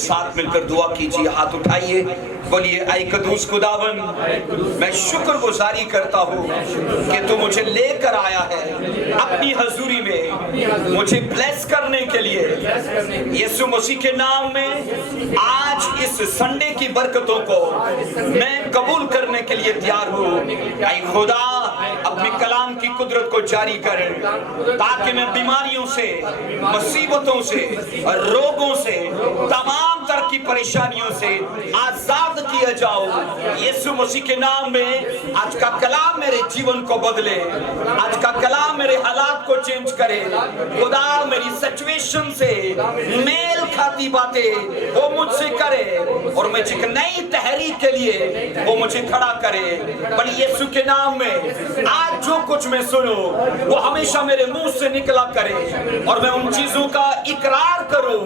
साथ मिलकर दुआ कीजिए। हाथ उठाइए, बोलिए, ऐ कद्दूस खुदावन, मैं शुक्रगुजारी करता हूँ कि तू मुझे लेकर आया है अपनी हजूरी में, मुझे ब्लेस करने के लिए। यीशु मसीह के नाम में आज इस संडे की बरकतों को मैं कबूल करने के लिए तैयार हूँ। ऐ खुदा, अपने कलाम की कुदरत को जारी कर, ताकि मैं बीमारियों से, मुसीबतों से, रोगों से, तमाम तरह की परेशानियों से आजाद किया जाऊं। यीशु मसीह के नाम में आज का कलाम मेरे जीवन को बदले, आज का कलाम मेरे हालात को चेंज करे। खुदा, मेरी सिचुएशन से मेल खाती बातें वो मुझसे करे और मुझे एक नई तहरीक के लिए वो मुझे खड़ा करे। पर यीशु के नाम में आज जो कुछ मैं सुनूं वो हमेशा मेरे मुंह से निकला करे और मैं उन चीजों का इकरार करूं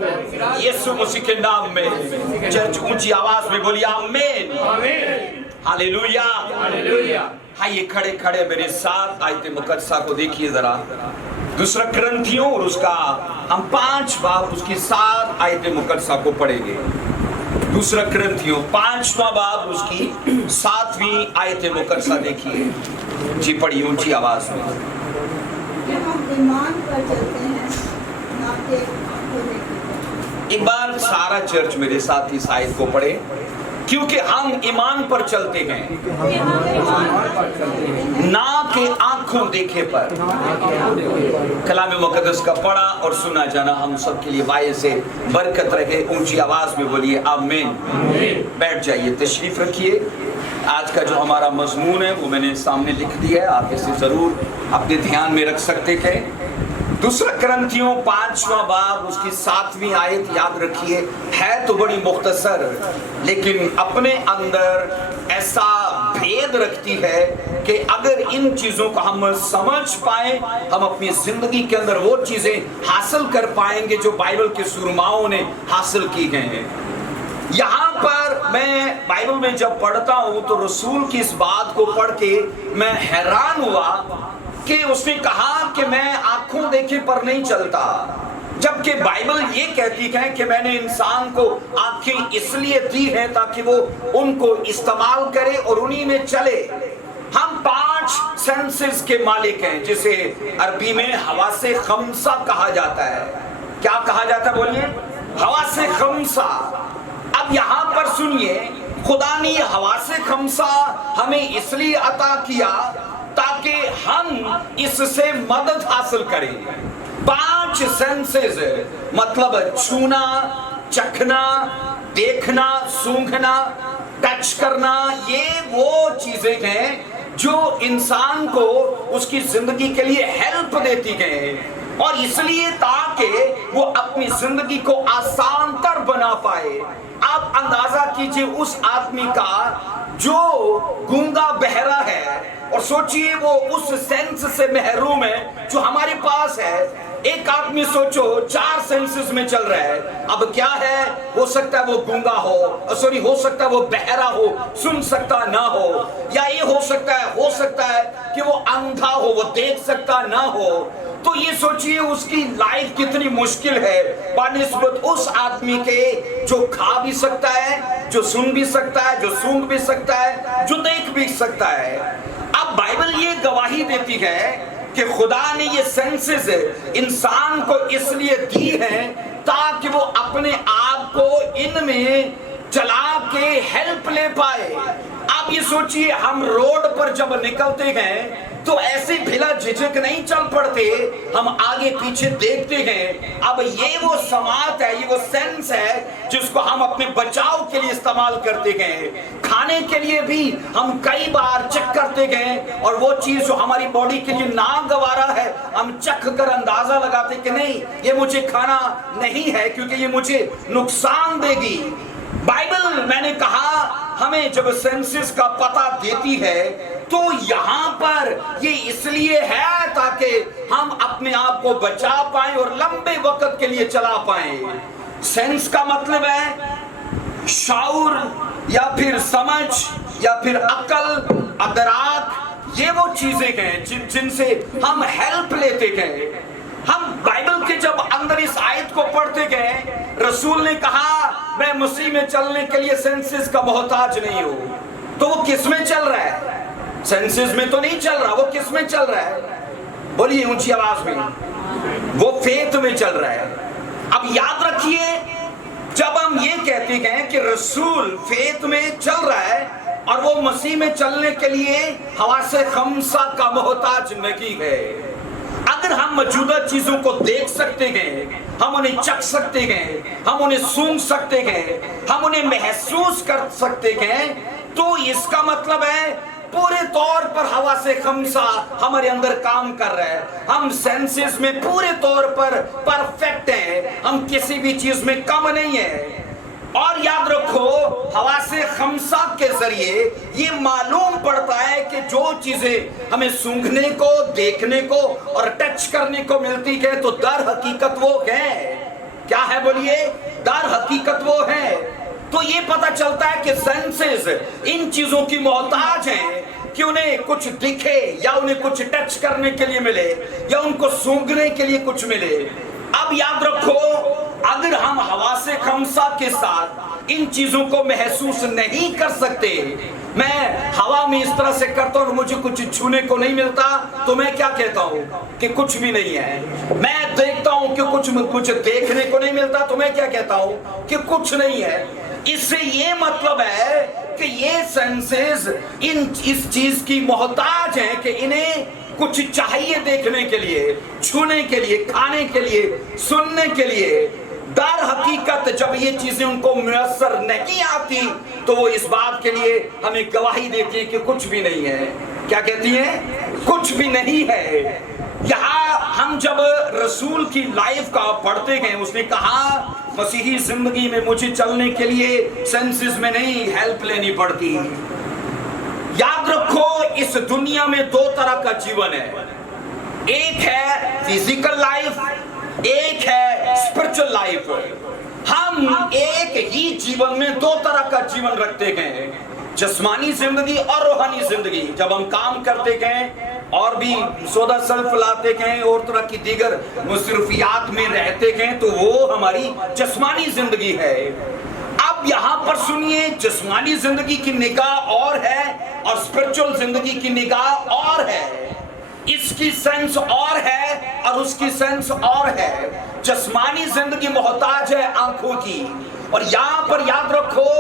यीशु मसीह के नाम में। चर्च ऊंची आवाज में बोलिए आमीन, हालेलुया, हालेलुया। आइए खड़े खड़े मेरे साथ आयत मुकद्दसा को देखिए जरा। दूसरा ग्रंथियों और उसका हम 5 बाब उसकी 7 आयत मुकद्दसा को पढ़ेंगे। दूसरा ग्रंथियों 5वां बाब उसकी 7वीं आयत मुकद्दसा देखिए जी, पढ़िए ऊंची आवाज में। हम ईमान पर चलते हैं, ना कि आंखों देखते। एक बार सारा चर्च मेरे साथ इस आयत को पढ़े, क्योंकि हम ईमान पर चलते हैं ना कि आंखों देखे पर। कलाम मुकद्दस का पढ़ा और सुना जाना हम सब के लिए बायस से बरकत रहे। ऊंची आवाज में बोलिए आमीन। बैठ जाइए, तशरीफ रखिए। आज का जो हमारा मजमून है वो मैंने सामने लिख दिया है, आप इसे जरूर अपने ध्यान में रख सकते हैं। दूसरा ग्रंथियों 5वां बाब उसकी 7वीं आयत याद रखिए। है तो बड़ी मुख्तसर, लेकिन अपने अंदर ऐसा भेद रखती है कि अगर इन चीजों को हम समझ पाए, हम अपनी जिंदगी के अंदर वो चीजें हासिल कर पाएंगे जो बाइबल के सुरमाओं ने हासिल की गए हैं। यहाँ पर मैं बाइबल में जब पढ़ता हूँ तो रसूल की इस बात को पढ़ के मैं हैरान हुआ कि उसने कहा कि मैं आंखों देखे पर नहीं चलता, जबकि बाइबल ये कहती है कि मैंने इंसान को आंखें इसलिए दी हैं ताकि वो उनको इस्तेमाल करे और उन्हीं में चले। हम 5 सेंसेस के मालिक हैं, जिसे अरबी में हवासे खमसा कहा जाता है। क्या कहा जाता है बोलिए? हवासे खमसा। अब यहाँ पर सुनिए, खुदा ने हवासे खमसा हमें इसलिए अता किया ताकि हम इससे मदद हासिल करें। 5 सेंसेस मतलब छूना, चखना, देखना, सूंघना, टच करना, ये वो चीजें हैं जो इंसान को उसकी जिंदगी के लिए हेल्प देती गए, और इसलिए ताकि वो अपनी जिंदगी को आसान तर बना पाए। आप अंदाजा कीजिए उस आदमी का जो गूंगा बहरा है, और सोचिए वो उस सेंस से महरूम है जो हमारे पास है। एक आदमी सोचो 4 सेंसेस में चल रहा है, अब क्या है, हो सकता है वो गूंगा हो, हो सकता है वो बहरा हो, सुन सकता ना हो, या ये हो सकता है कि वो अंधा हो, वो देख सकता ना हो। तो ये सोचिए उसकी लाइफ कितनी मुश्किल है बनिस्बत उस आदमी के जो खा भी सकता है, जो सुन भी सकता है, जो सूंघ भी सकता है, जो देख भी सकता है। अब बाइबल ये गवाही देती है कि खुदा ने ये सेंसेस इंसान को इसलिए दी है ताकि वो अपने आप को इनमें चला के हेल्प ले पाए। आप ये सोचिए, हम रोड पर जब निकलते हैं तो ऐसे भिला झिझक नहीं चल पड़ते, हम आगे पीछे देखते हैं। अब ये वो समात है, ये वो सेंस है जिसको हम अपने बचाव के लिए इस्तेमाल करते गए। खाने के लिए भी हम कई बार चेक करते गए, और वो चीज जो हमारी बॉडी के लिए नागवारा है हम चख कर अंदाजा लगाते कि नहीं, ये मुझे खाना नहीं है क्योंकि ये मुझे नुकसान देगी। बाइबल, मैंने कहा, हमें जब सेंसेस का पता देती है तो यहाँ पर ये इसलिए है ताकि हम अपने आप को बचा पाएं और लंबे वक्त के लिए चला पाएं। सेंस का मतलब है शाऊर या फिर समझ या फिर अकल, अदराक, ये वो चीजें हैं जिनसे हम हेल्प लेते गए। हम बाइबल के जब अंदर इस आयत को पढ़ते गए, रसूल ने कहा मैं मसीह में चलने के लिए सेंसेस का मोहताज नहीं हूं। तो वो किस में चल रहा है? सेंसेस में तो नहीं चल रहा, वो किस में चल रहा है? बोलिए ऊंची आवाज में, वो फेथ में चल रहा है। अब याद रखिए, जब हम ये कहते हैं कि रसूल फेथ में चल रहा है और वो मसीह में चलने के लिए हवासे खमसा का मोहताज नहीं है। अगर हम मौजूदा चीजों को देख सकते हैं, हम उन्हें चख सकते हैं, हम उन्हें सूंघ सकते हैं, हम उन्हें महसूस कर सकते हैं, तो इसका मतलब है पूरे तौर पर हवा से खमसा हमारे अंदर काम कर रहा है। हम सेंसेस में पूरे तौर पर परफेक्ट हैं, हम किसी भी चीज में कम नहीं है। और याद रखो, हवा से खमसा के जरिए ये मालूम पड़ता है कि जो चीजें हमें सूंघने को, देखने को और टच करने को मिलती है, तो दर हकीकत वो है। क्या है बोलिए? दर हकीकत वो है। तो ये पता चलता है कि सेंसेस इन चीजों की मोहताज हैं कि उन्हें कुछ दिखे या उन्हें कुछ टच करने के लिए मिले या उनको सूंघने के लिए कुछ मिले। अब याद रखो, अगर हम हवा से खमसा के साथ इन चीजों को महसूस नहीं कर सकते, मैं हवा में इस तरह से करता हूं, मुझे कुछ छूने को नहीं मिलता, तो मैं क्या कहता हूं कि कुछ भी नहीं है। मैं देखता हूं कि कुछ देखने को नहीं मिलता, तो मैं क्या कहता हूं कि कुछ नहीं है। इससे ये मतलब है कि ये सेंसेस इस चीज की मोहताज हैं कि इन्हें कुछ चाहिए देखने के लिए, छूने के लिए, खाने के लिए, सुनने के लिए। दर हकीकत जब ये चीजें उनको मुयस्सर नहीं आती, तो वो इस बात के लिए हमें गवाही देती है कि कुछ भी नहीं है। क्या कहती है? कुछ भी नहीं है। यहाँ हम जब रसूल की लाइफ का पढ़ते गए, उसने कहा मसीही जिंदगी में मुझे चलने के लिए सेंसेस में नहीं हेल्प लेनी पड़ती। याद रखो, इस दुनिया में दो तरह का जीवन है। एक है फिजिकल लाइफ, एक है स्पिरिचुअल लाइफ। हम एक ही जीवन में दो तरह का जीवन रखते गए, जिस्मानी जिंदगी और रूहानी जिंदगी। जब हम काम करते गए और भी सौदा सल्फ लाते गए और तरह की दीगर मुसरफियात में रहते गए, तो वो हमारी जिस्मानी जिंदगी है। अब यहाँ पर सुनिए, जिस्मानी जिंदगी की निगाह और है और स्पिरिचुअल जिंदगी की निगाह और है। इसकी सेंस और है और उसकी सेंस और है। जिस्मानी जिंदगी मोहताज है आंखों की, और यहाँ पर याद रखो,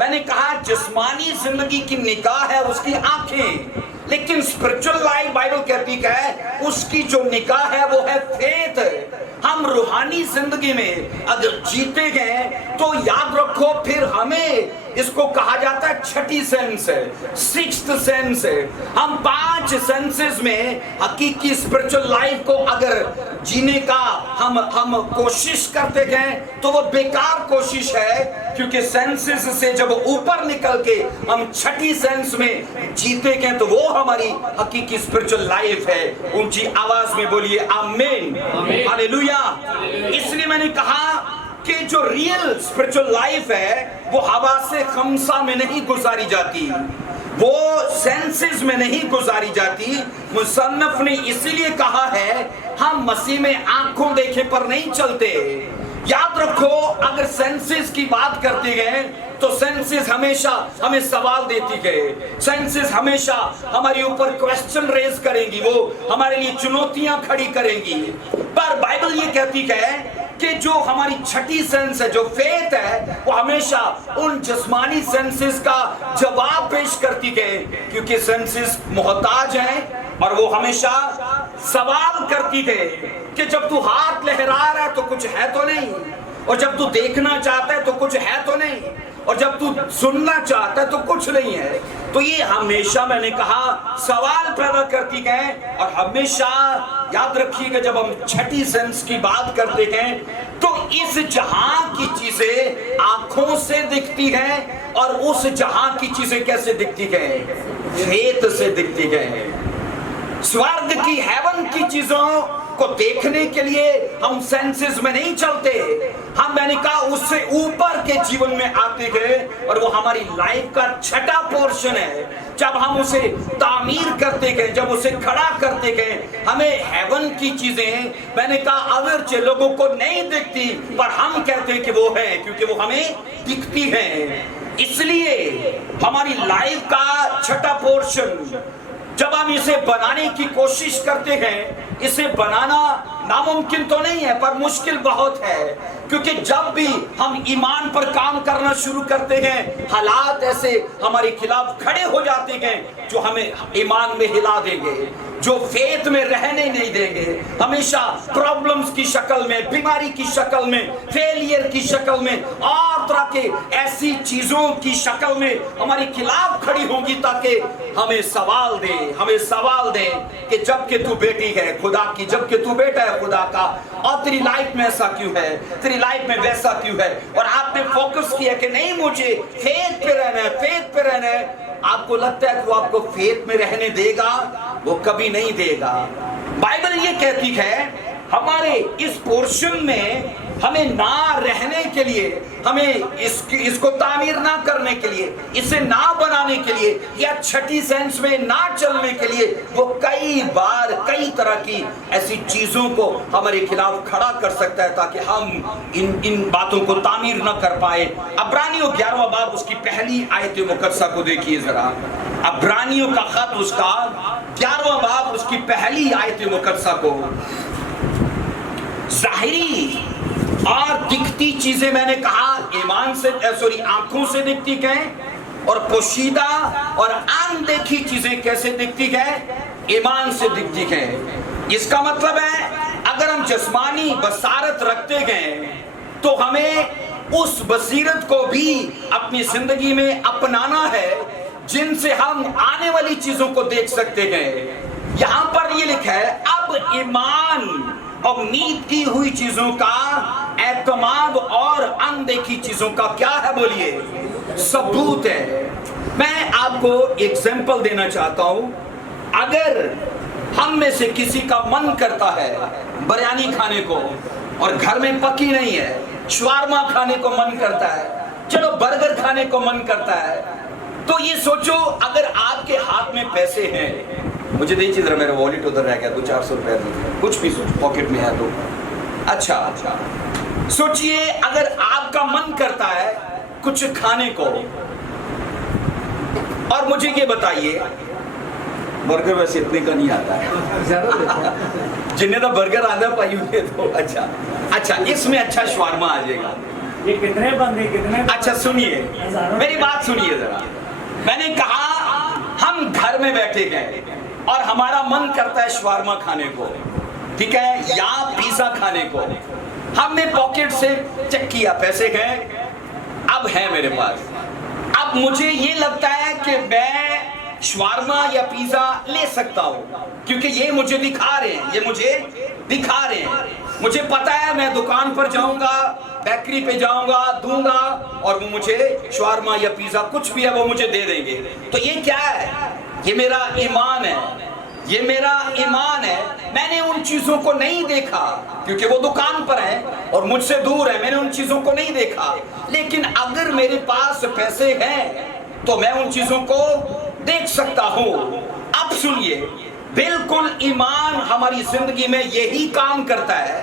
मैंने कहा जिस्मानी जिंदगी की निगाह है उसकी आंखें, लेकिन स्पिरिचुअल लाइफ बाइबल कहती है उसकी जो निगाह है वो है फेथ। हम रूहानी जिंदगी में अगर जीते गए तो याद रखो, फिर हमें इसको कहा जाता है छठी सेंस है, सिक्स्थ सेंस है। हम 5 सेंसेस में हकीकी स्पिरिचुअल लाइफ को अगर जीने का हम कोशिश करते गए तो वो बेकार कोशिश है, क्योंकि सेंसेस से जब ऊपर निकल के हम छठी सेंस में जीते गए तो वो हमारी हकीकी स्पिरिचुअल लाइफ है। ऊंची आवाज में बोलिए आमीन, हालेलुया। इसलिए मैंने कहा कि जो रियल स्पिरिचुअल लाइफ है वो हवा से खमसा में नहीं गुजारी जाती, वो सेंसेस में नहीं गुजारी जाती। मुसन्नफ ने इसीलिए कहा है हम मसीह में आंखों देखे पर नहीं चलते। याद रखो, अगर सेंसेस की बात करते गए तो सेंसेस हमेशा हमें सवाल देती गए, सेंसेस हमेशा हमारे ऊपर क्वेश्चन रेज करेंगी, वो हमारे लिए चुनौतियां खड़ी करेंगी। पर बाइबल ये कहती है कि जो हमारी छठी सेंस है, जो फेथ है, वो हमेशा उन जिस्मानी सेंसेस का जवाब पेश करती गए, क्योंकि सेंसेस मोहताज हैं और वो हमेशा सवाल करती गए कि जब तू हाथ लहरा रहा है तो कुछ है तो नहीं, और जब तू देखना चाहता है तो कुछ है तो नहीं, और जब तू सुनना चाहता है तो कुछ नहीं है। तो ये हमेशा मैंने कहा सवाल पैदा करती गए। और हमेशा याद रखिएगा, जब हम छठी सेंस की बात करते हैं तो इस जहां की चीजें आंखों से दिखती हैं और उस जहां की चीजें कैसे दिखती हैं? फेथ से दिखती हैं। स्वर्ग की हेवन की चीजों को देखने के लिए हम सेंसेस में नहीं चलते, हम मैंने कहा उससे ऊपर के जीवन में आते गए और वो हमारी लाइफ का छठा पोर्शन है। जब हम उसे तामीर करते गए, जब उसे खड़ा करते गए, हमें हेवन की चीजें मैंने कहा अगर लोगों को नहीं दिखती पर हम कहते हैं कि वो है, क्योंकि वो हमें दिखती है। इसलिए हमारी लाइफ का छठा पोर्शन जब हम इसे बनाने की कोशिश करते हैं, इसे बनाना नामुमकिन तो नहीं है पर मुश्किल बहुत है, क्योंकि जब भी हम ईमान पर काम करना शुरू करते हैं हालात ऐसे हमारे खिलाफ खड़े हो जाते हैं जो हमें ईमान में हिला देंगे, जो फेथ में रहने नहीं देंगे, हमेशा प्रॉब्लम्स की शक्ल में, बीमारी की शक्ल में, फेलियर की शक्ल में और तरह के ऐसी चीजों की शक्ल में हमारे खिलाफ खड़ी होंगी ताकि हमें सवाल दे कि जबकि तू बेटी है खुदा की, जबकि तू बेटा है खुदा का, और तेरी लाइफ में ऐसा क्यों है, तेरी लाइफ में वैसा क्यों है। और आपने फोकस किया कि नहीं मुझे फेथ पे रहना है, आपको लगता है कि वो आपको फेथ में रहने देगा, वो कभी नहीं देगा। बाइबल ये कहती है हमारे इस पोर्शन में हमें ना रहने के लिए, हमें इसको तामीर ना करने के लिए, इसे ना बनाने के लिए या छठी सेंस में ना चलने के लिए वो कई बार कई तरह की ऐसी चीजों को हमारे खिलाफ खड़ा कर सकता है ताकि हम इन बातों को तामीर ना कर पाए। अब्रानियों 11वां बाब उसकी पहली आयत मुकद्दसा को देखिए जरा। अब्रानियों का खत उसका 11वां बाब उसकी पहली आयत मुकद्दसा को। जाहिरी और दिखती चीजें मैंने कहा ईमान से आंखों से दिखती हैं, और पोशीदा और अनदेखी चीजें कैसे दिखती है, ईमान से दिखती है। इसका मतलब है अगर हम जिस्मानी बसारत रखते गए तो हमें उस बसीरत को भी अपनी जिंदगी में अपनाना है जिनसे हम आने वाली चीजों को देख सकते हैं। यहां पर ये लिखा है अब ईमान उम्मीद की हुई चीजों का एतमाद और अनदेखी चीजों का क्या है बोलिए, सबूत है। मैं आपको एग्जाम्पल देना चाहता हूं। अगर हम में से किसी का मन करता है बिरयानी खाने को और घर में पकी नहीं है, शवारमा खाने को मन करता है, चलो बर्गर खाने को मन करता है, तो ये सोचो अगर आपके हाथ में पैसे हैं, मुझे दे चीज मेरा वॉलेट उधर रह गया 200-400 रुपए, कुछ भी सोच पॉकेट में है तो अच्छा सोचिए अगर आपका मन करता है कुछ खाने को, और मुझे ये बताइए बर्गर वैसे इतने का नहीं आता है जिन्हें तो बर्गर आंदा पाई हुई तो अच्छा इसमें अच्छा शवारमा आ जाएगा। ये कितने बंदे कितने, अच्छा सुनिए मेरी बात सुनिए जरा। मैंने कहा हम घर में बैठे गए और हमारा मन करता है शवारमा खाने को, ठीक है, या पिज्जा खाने को। हमने पॉकेट से चेक किया, पैसे गए, अब है मेरे पास। अब मुझे ये लगता है कि मैं शवारमा या पिज्जा ले सकता हूँ क्योंकि ये मुझे दिखा रहे हैं, मुझे पता है मैं दुकान पर जाऊंगा, बेकरी पे जाऊंगा, दूंगा और वो मुझे शवारमा या पिज्जा कुछ भी है वो मुझे दे देंगे। तो ये क्या है, ये मेरा ईमान है। मैंने उन चीजों को नहीं देखा क्योंकि वो दुकान पर है और मुझसे दूर है, मैंने उन चीजों को नहीं देखा। लेकिन अगर मेरे पास पैसे हैं तो मैं उन चीजों को देख सकता हूं। अब सुनिए, बिल्कुल ईमान हमारी जिंदगी में यही काम करता है।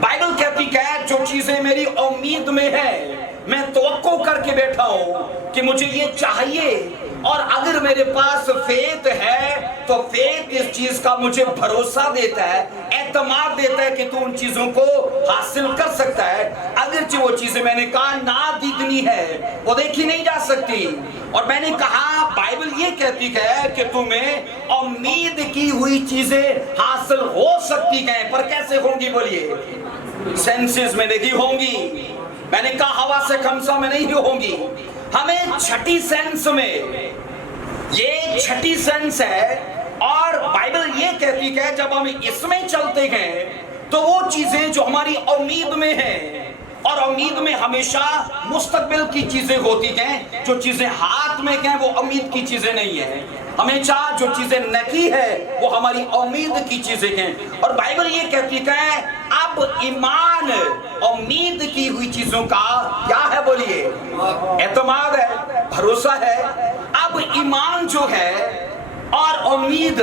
बाइबल कहती है जो चीजें मेरी उम्मीद में है, मैं तवक्को करके बैठा हूं कि मुझे ये चाहिए, और अगर मेरे पास फेथ है तो फेथ इस चीज का मुझे भरोसा देता है, एतमाद देता है कि तू उन चीजों को हासिल कर सकता है। अगरचे वो चीजें मैंने कहा ना दिखनी है, वो देखी नहीं जा सकती। और मैंने कहा बाइबल ये कहती है कि तुम्हें उम्मीद की हुई चीजें हासिल हो सकती हैं, पर कैसे होंगी बोलिए, सेंसेस में नहीं होंगी। मैंने कहा हवा से खमसा में नहीं होंगी, हमें छठी सेंस में, ये छठी सेंस है। और बाइबल ये कहती है जब हम इसमें चलते हैं तो वो चीजें जो हमारी उम्मीद में है, और उम्मीद में हमेशा मुस्तकबिल की चीजें होती हैं, जो चीजें हाथ में हैं वो उम्मीद की चीजें नहीं है। हमेशा जो चीजें नकी है वो हमारी उम्मीद की चीजें हैं। और बाइबल ये कहती है अब ईमान उम्मीद की हुई चीजों का क्या है, बोलिए, एतमाद है, भरोसा है। अब ईमान जो है और उम्मीद,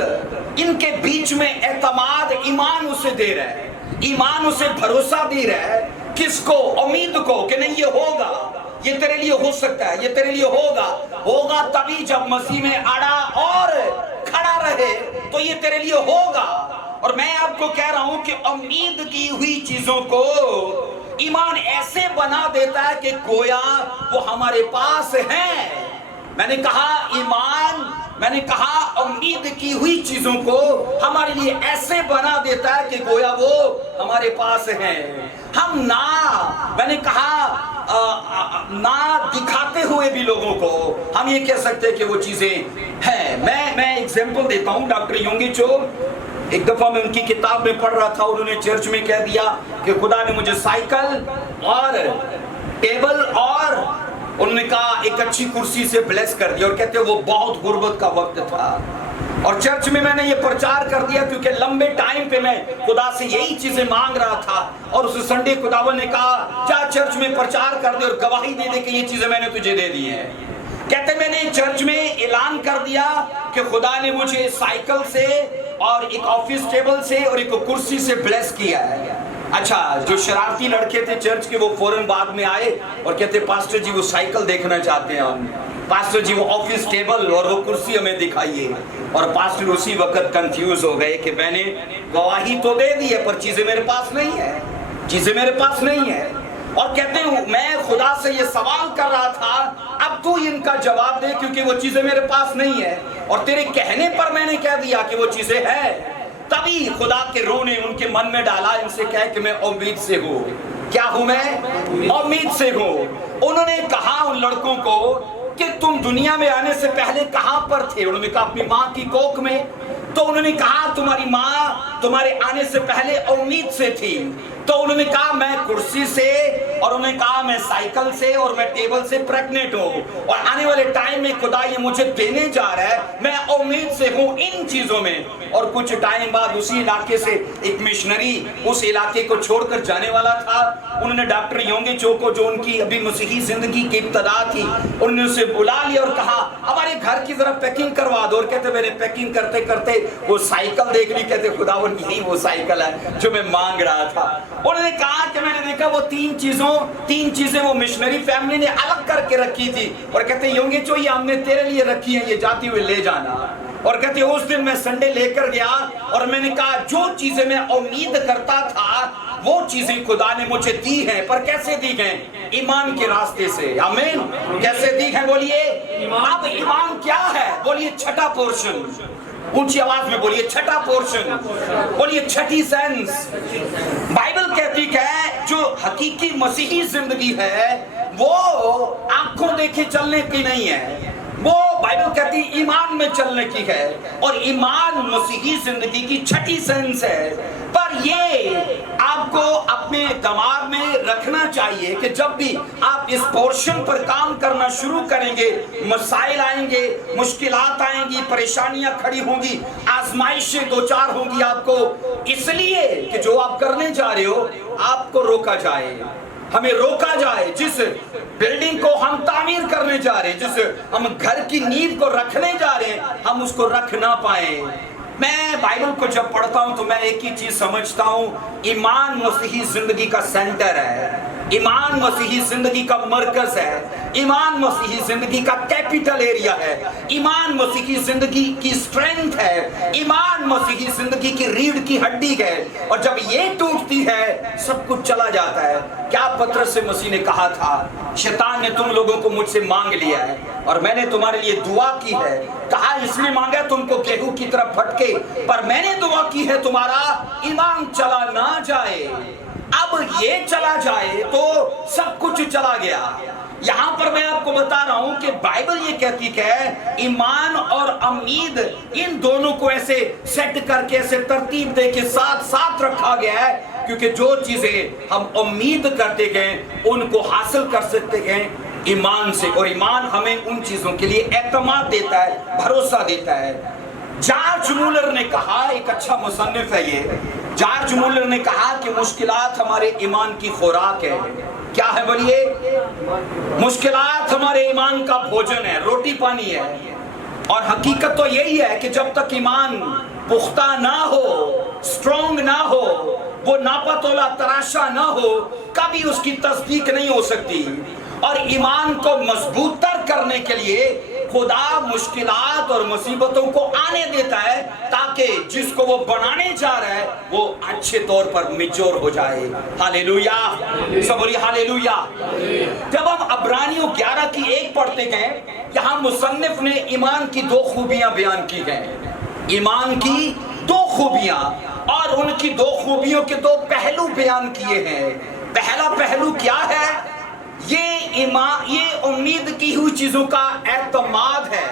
इनके बीच में एतमाद, ईमान उसे दे रहा है, ईमान उसे भरोसा दे रहा है। किसको? उम्मीद को, कि नहीं ये होगा, ये तेरे लिए हो सकता है, ये तेरे लिए होगा तभी जब मसीह में अड़ा और खड़ा रहे तो ये तेरे लिए होगा। और मैं आपको कह रहा हूं कि उम्मीद की हुई चीजों को ईमान ऐसे बना देता है कि गोया वो हमारे पास है। मैंने कहा उम्मीद की हुई चीजों को हमारे लिए ऐसे बना देता है कि गोया वो हमारे पास है। हम मैंने कहा ना दिखाते हुए भी लोगों को हम ये कह सकते हैं कि वो चीजें हैं। मैं एग्जांपल देता हूं। डॉक्टर योंगी चो, एक दफा मैं उनकी किताब में पढ़ रहा था, उन्होंने चर्च में कह दिया कि खुदा ने मुझे साइकिल और टेबल और उन्होंने कहा एक अच्छी कुर्सी से ब्लेस कर दिया। और कहते वो बहुत गुर्बत का वक्त था और चर्च में मैंने ये प्रचार कर दिया क्योंकि लंबे टाइम पे मैं खुदा से यही चीजें मांग रहा था। और उस संडे खुदावन ने कहा जा चर्च में प्रचार कर दे और गवाही दे दे कि ये चीजें मैंने तुझे दे दी है। कहते मैंने चर्च में ऐलान कर दिया कि खुदा ने मुझे साइकिल से और एक ऑफिस टेबल से और एक कुर्सी से ब्लेस किया है। अच्छा, जो शरारती लड़के थे चर्च के वो फौरन बाद में आए और कहते पास्टर जी वो साइकिल देखना चाहते हैं हम, पास्टर जी वो ऑफिस टेबल और वो कुर्सी हमें दिखाइए। और पास्टर उसी वक्त कंफ्यूज हो गए कि मैंने गवाही तो दे दी है पर चीजें मेरे पास नहीं है, चीजें मेरे पास नहीं है। और कहते हैं मैं खुदा से ये सवाल कर रहा था, अब तू इनका जवाब दे क्योंकि वो चीजें मेरे पास नहीं है और तेरे कहने पर मैंने कह दिया कि वो चीजें हैं। तभी खुदा के रूह ने उनके मन में डाला, इनसे कह कि मैं उम्मीद से हूँ। क्या हूं मैं? उम्मीद से हूँ। उन्होंने कहा उन लड़कों को कि तुम दुनिया में आने से पहले कहां पर थे? उन्होंने कहा अपनी माँ की कोख में। तो उन्होंने कहा तुम्हारी माँ तुम्हारे आने से पहले उम्मीद से थी। तो उन्होंने कहा मैं कुर्सी से, और उन्होंने कहा मैं साइकिल से और मैं टेबल से प्रेग्नेंट हूँ और आने वाले टाइम में खुदा ये मुझे देने जा रहा है, मैं उम्मीद से हूँ इन चीजों में। और कुछ टाइम बाद उसी इलाके से एक मिशनरी उस इलाके को छोड़कर जाने वाला था। उन्होंने डॉक्टर योंगी चो को, जो उनकी अभी मसीही जिंदगी की इब्तदा थी, उन्होंने उसे बुला लिया और कहा हमारे घर की जरा पैकिंग करवा दो। और कहते मैंने पैकिंग करते करते वो साइकिल देख ली। कहते खुदावन यही वो साइकिल है जो मैं मांग रहा था। उन्होंने कहा कि मैंने देखा वो तीन चीजें वो मिशनरी फैमिली ने अलग करके रखी थी। और कहते योंगी चो ये हमने तेरे लिए रखी है, ये जाती हुए ले जाना। और कहते उस दिन मैं संडे लेकर गया और मैंने कहा जो चीजें मैं उम्मीद करता था वो चीजें खुदा ने मुझे दी हैं। पर कैसे दी हैं? ईमान के रास्ते से। आमीन। कैसे दी हैं बोलिए? अब ईमान क्या है? बोलिए छठा पोर्शन। ऊंची आवाज में बोलिए छठा पोर्शन, बोलिए छठी सेंस। बाइबल कहती है जो हकीकी मसीही जिंदगी है वो आंखों देखे चलने की नहीं है, वो बाइबल कहती ईमान में चलने की है। और ईमान मसीही जिंदगी की छठी सेंस है। पर ये आपको अपने दिमाग में रखना चाहिए कि जब भी आप इस पोर्शन पर काम करना शुरू करेंगे, मसाइल आएंगे, मुश्किलात आएंगी, परेशानियां खड़ी होंगी, आजमाइशें दो चार होंगी आपको, इसलिए कि जो आप करने जा रहे हो आपको रोका जाए, हमें रोका जाए। जिस बिल्डिंग को हम तामीर करने जा रहे हैं, जिस हम घर की नींव को रखने जा रहे हैं, हम उसको रख ना पाए। मैं बाइबल को जब पढ़ता हूं तो मैं एक ही चीज समझता हूं, ईमान मसीही जिंदगी का सेंटर है, ईमान मसीही जिंदगी का मरकज है, ईमान मसीही जिंदगी का कैपिटल एरिया है, ईमान मसीही जिंदगी की स्ट्रेंथ है, ईमान मसीही जिंदगी की रीढ़ की हड्डी है। और जब ये टूटती है सब कुछ चला जाता है। क्या पतरस से मसीह ने कहा था, शैतान ने तुम लोगों को मुझसे मांग लिया है और मैंने तुम्हारे लिए दुआ की है। कहा इसने मांगा तुमको गेहूं की तरफ फटके, पर मैंने दुआ की है तुम्हारा ईमान चला ना जाए। अब ये चला जाए तो सब कुछ चला गया। यहां पर मैं आपको बता रहा हूं कि बाइबल ये कहती है ईमान और उम्मीद इन दोनों को ऐसे सेट करके, ऐसे तरतीब दे के साथ साथ रखा गया है, क्योंकि जो चीजें हम उम्मीद करते हैं उनको हासिल कर सकते हैं ईमान से, और ईमान हमें उन चीजों के लिए एतमाद देता है, भरोसा देता है। जॉर्ज मूलर ने कहा, एक अच्छा मुसन्निफ है ये, जॉर्ज मूलर ने कहा कि मुश्किलात हमारे ईमान की खुराक है। क्या है बोलिए? मुश्किलात हमारे ईमान का भोजन है, रोटी पानी है। और हकीकत तो यही है कि जब तक ईमान पुख्ता ना हो, स्ट्रॉन्ग ना हो, वो नापतोला तराशा ना हो, कभी उसकी तस्दीक नहीं हो सकती। और ईमान को मजबूत तर करने के लिए खुदा मुश्किलात और मुसीबतों को आने देता है, ताकि जिसको वो बनाने जा रहा है वो अच्छे तौर पर मिजोर हो जाए। हालेलुया, सब बोलिए हालेलुया। जब हम अब्रानियों 11 की 1 पढ़ते हैं, यहाँ मुसन्निफ ने ईमान की 2 खूबियां बयान की हैं। ईमान की 2 खूबियां, और उनकी 2 खूबियों के 2 पहलू बयान किए हैं। पहला पहलू क्या है? ये उम्मीद की हुई चीजों का एतमाद है।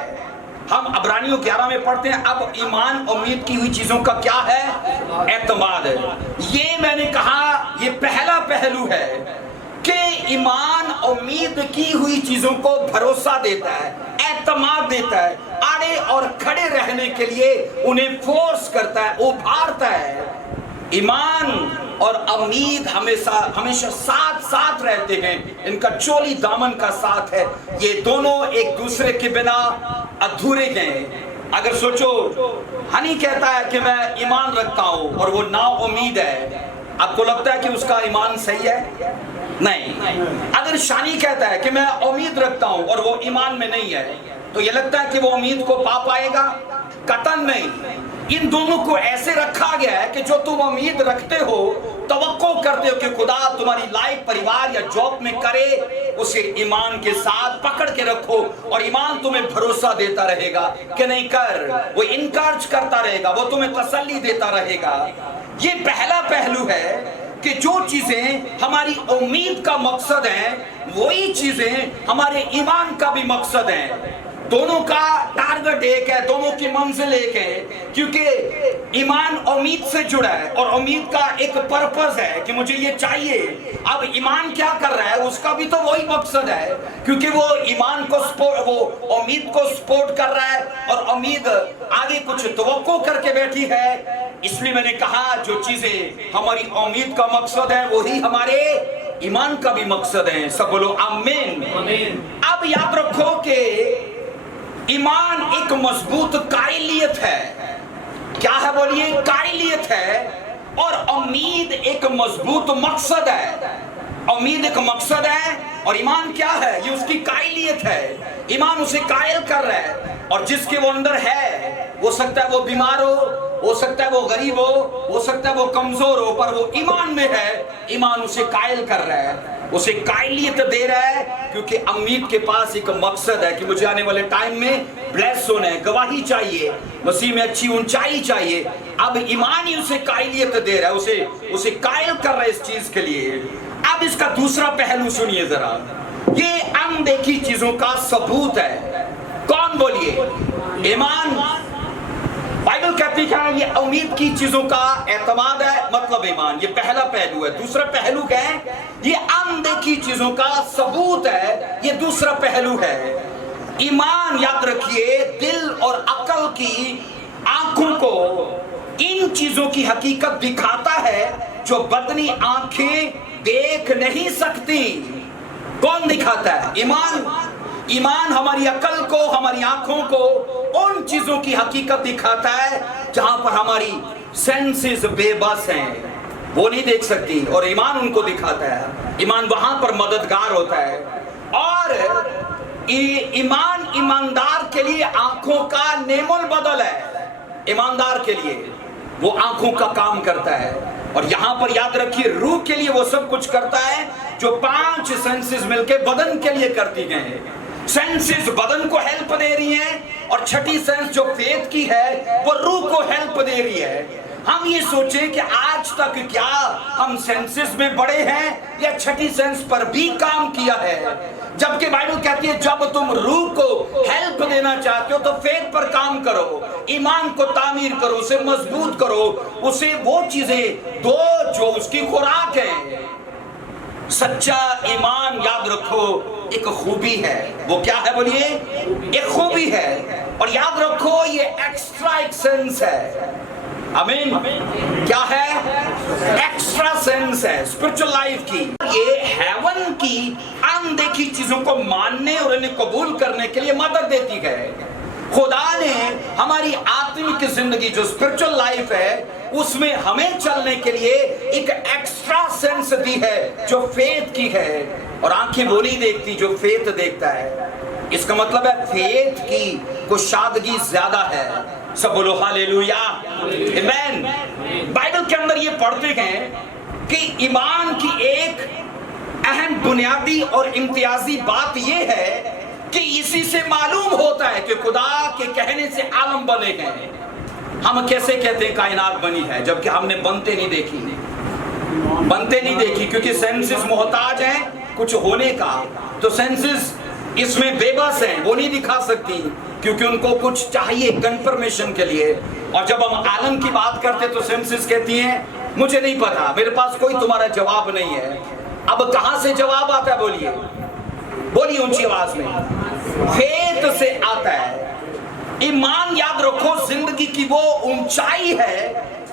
हम अब्रानियों 11 में पढ़ते हैं, अब ईमान उम्मीद की हुई चीजों का क्या है? एतमाद है। ये मैंने कहा, ये पहला पहलू है कि ईमान उम्मीद की हुई चीजों को भरोसा देता है, एतमाद देता है, आड़े और खड़े रहने के लिए उन्हें फोर्स करता है, उभारता है। ईमान और उम्मीद हमेशा साथ साथ रहते हैं, इनका चोली दामन का साथ है। ये दोनों एक दूसरे के बिना अधूरे हैं। अगर सोचो, हनी कहता है कि मैं ईमान रखता हूं और वो ना उम्मीद है, आपको लगता है कि उसका ईमान सही है? नहीं। अगर शानी कहता है कि मैं उम्मीद रखता हूं और वो ईमान में नहीं है, तो ये लगता है कि वो उम्मीद को पा पाएगा? कतन नहीं। इन दोनों को ऐसे रखा गया है कि जो तुम उम्मीद रखते हो, तवक्को करते हो कि खुदा तुम्हारी लाइफ, परिवार या जॉब में करे, उसे ईमान के साथ पकड़ के रखो, और ईमान तुम्हें भरोसा देता रहेगा कि नहीं कर, वो इनकरेज करता रहेगा, वो तुम्हें तसल्ली देता रहेगा। ये पहला पहलू है कि जो चीजें हमारी उम्मीद का मकसद है, वही चीजें हमारे ईमान का भी मकसद है। दोनों का टारगेट एक है, दोनों की मंजिल एक है, क्योंकि ईमान उम्मीद से जुड़ा है और उम्मीद का एक पर्पस है कि मुझे ये चाहिए। अब ईमान क्या कर रहा है? उसका भी तो वही मकसद है, क्योंकि वो ईमान को वो उम्मीद को सपोर्ट कर रहा है, और उम्मीद आगे कुछ तवक्को करके बैठी है। इसलिए मैंने कहा, जो चीजें हमारी उम्मीद का मकसद है, वही हमारे ईमान का भी मकसद है। सब बोलो आमीन। अब याद रखो कि ईमान एक मजबूत कायलियत है। क्या है बोलिए? कायलियत है। और उम्मीद एक मजबूत मकसद है। उम्मीद एक मकसद है और ईमान क्या है? ये उसकी कायलियत है। ईमान उसे कायल कर रहा है, और जिसके वो अंदर है, हो सकता है वो बीमार हो सकता है वो गरीब हो सकता है वो कमजोर हो, पर वो ईमान में है। ईमान उसे कायल कर रहा है, उसे कायलियत दे रहा है, क्योंकि उम्मीद के पास एक मकसद है कि मुझे आने वाले टाइम में ब्लेस होना है, गवाही चाहिए, मसीह में अच्छी ऊंचाई चाहिए। अब ईमान ही उसे कायलियत दे रहा है, उसे कायल कर रहा है इस चीज के लिए। अब इसका दूसरा पहलू सुनिए जरा, ये अनदेखी चीजों का सबूत है। कौन बोलिए? ईमान। बाइबल कहती है ये उम्मीद की चीजों का एतमाद है, मतलब ईमान। ये पहला पहलू है। दूसरा पहलू क्या है? ये अनदेखी चीजों का सबूत है, ये दूसरा पहलू है। ईमान, याद रखिए, दिल और अकल की आंखों को इन चीजों की हकीकत दिखाता है जो बदनी आंखें देख नहीं सकती। कौन दिखाता है? ईमान। ईमान हमारी अकल को, हमारी आंखों को उन चीजों की हकीकत दिखाता है जहां पर हमारी सेंसेस बेबस हैं, वो नहीं देख सकती, और ईमान उनको दिखाता है। ईमान वहां पर मददगार होता है। और ईमान ईमानदार के लिए आंखों का नेमुल बदल है। ईमानदार के लिए वो आंखों का काम करता है। और यहां पर याद रखिए, रूह के लिए वो सब कुछ करता है जो 5 सेंसेस मिलकर बदन के लिए करती गए। सेंसेस बदन को हेल्प दे रही हैं, और छठी सेंस जो फेथ की है वो रूह को हेल्प दे रही है। हम ये सोचें कि आज तक क्या हम सेंसेस में बड़े हैं या छठी सेंस पर भी काम किया है? जबकि बाइबल कहती है जब तुम रूह को हेल्प देना चाहते हो तो फेथ पर काम करो, ईमान को तामीर करो, उसे मजबूत करो, उसे वो चीजें दो जो उसकी खुराक है। सच्चा ईमान याद रखो एक खूबी है। वो क्या है बोलिए? एक खूबी है। और याद रखो ये एक्स्ट्रा एक सेंस है। आमीन। क्या है? एक्स्ट्रा सेंस है स्पिरिचुअल लाइफ की। ये हेवन की अनदेखी चीजों को मानने और इन्हें कबूल करने के लिए मदद देती है। खुदा ने हमारी आत्मिक जिंदगी जो स्पिरिचुअल लाइफ है उसमें हमें चलने के लिए एक एक्स्ट्रा सेंस दी है जो फेथ की है। और आंखें वो नहीं देखती जो फेथ देखता है। इसका मतलब है फेथ की कुशादगी ज्यादा है। सब बोलो हालेलुया, आमीन। बाइबल के अंदर ये पढ़ते हैं कि ईमान की एक अहम बुनियादी और इम्तियाजी बात ये है कि इसी से मालूम होता है कि खुदा के कहने से आलम बने हैं। हम कैसे कहते हैं कायनात बनी है जबकि हमने बनते नहीं देखी क्योंकि सेंसेस मोहताज हैं कुछ होने का। तो सेंसेस इसमें बेबस हैं, वो नहीं दिखा सकती क्योंकि उनको कुछ चाहिए कंफर्मेशन के लिए। और जब हम आलम की बात करते तो सेंसेस कहती हैं मुझे नहीं पता, मेरे पास कोई तुम्हारा जवाब नहीं है। अब कहां से जवाब आता है? बोलिए ऊंची आवाज में। फेथ से आता है। ईमान याद रखो जिंदगी की वो ऊंचाई है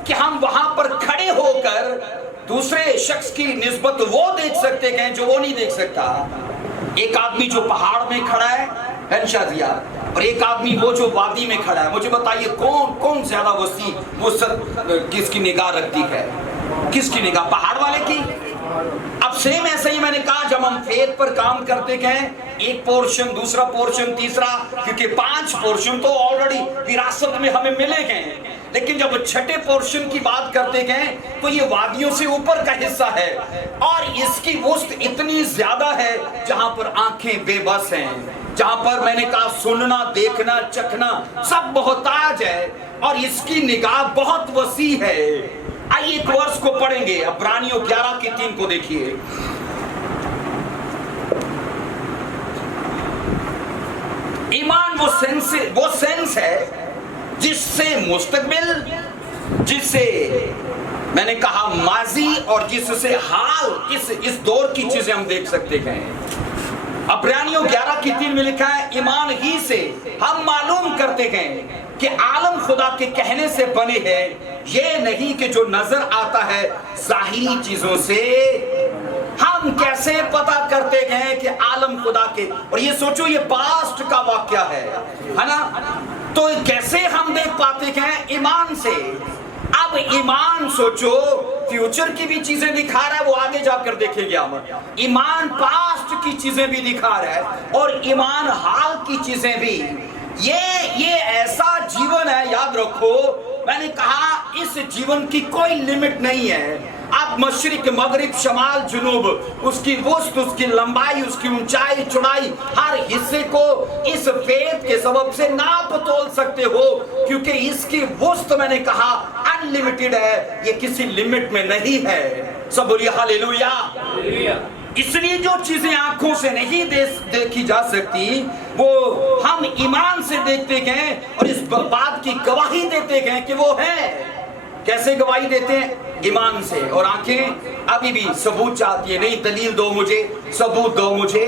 कि हम वहां पर खड़े होकर दूसरे शख्स की निस्बत वो देख सकते हैं जो वो नहीं देख सकता। एक आदमी जो पहाड़ में खड़ा है हंशाजिया, और एक आदमी वो जो वादी में खड़ा है। मुझे बताइए कौन ज्यादा वसी किसकी निगाह रखती है? किसकी निगाह? पहाड़ वाले की। अब सेम ऐसे ही मैंने कहा जब हम फेथ पर काम करते गए, एक पोर्शन, दूसरा पोर्शन, तीसरा, क्योंकि 5 पोर्शन तो ऑलरेडी विरासत में हमें मिले गए। लेकिन जब छठे पोर्शन की बात करते गए तो ये वादियों से ऊपर का हिस्सा है और इसकी वुस्त इतनी ज्यादा है जहां पर आंखें बेबस हैं, जहां पर मैंने कहा सुनना, देखना, चखना सब मोहताज है और इसकी निगाह बहुत वसी है। आइए एक वर्ष को पढ़ेंगे, इब्रानियों 11:3 को देखिए। ईमान वो सेंस है जिससे मुस्तकबिल, जिससे मैंने कहा माजी और जिससे हाल, इस दौर की चीजें हम देख सकते हैं। इब्रानियों 11:3 में लिखा है ईमान ही से हम मालूम करते हैं कि आलम खुदा के कहने से बने हैं, ये नहीं कि जो नजर आता है जाहिरी चीजों से। हम कैसे पता करते हैं कि आलम खुदा के? और ये सोचो ये पास्ट का वाक्या है ना? तो कैसे हम देख पाते हैं? ईमान से। अब ईमान सोचो फ्यूचर की भी चीजें दिखा रहा है, वो आगे जाकर देखेंगे हम। ईमान पास्ट की चीजें भी दिखा रहा है और ईमान हाल की चीजें भी। ये ऐसा जीवन है, याद रखो मैंने कहा इस जीवन की कोई लिमिट नहीं है। आप मशरिक, मगरिब, शमाल, जुनूब, उसकी वुस्त, उसकी लंबाई, उसकी ऊंचाई, चौड़ाई, हर हिस्से को इस फेथ के सबब से नाप तोल सकते हो क्योंकि इसकी वुस्त मैंने कहा अनलिमिटेड है, ये किसी लिमिट में नहीं है। सब बोलिए हालेलुया। इसलिए जो चीजें आंखों से नहीं देखी जा सकती वो हम ईमान से देखते गए और इस बात की गवाही देते गए कि वो है। कैसे गवाही देते हैं? ईमान से। और आंखें अभी भी सबूत चाहती है, नहीं दलील दो मुझे, सबूत दो मुझे।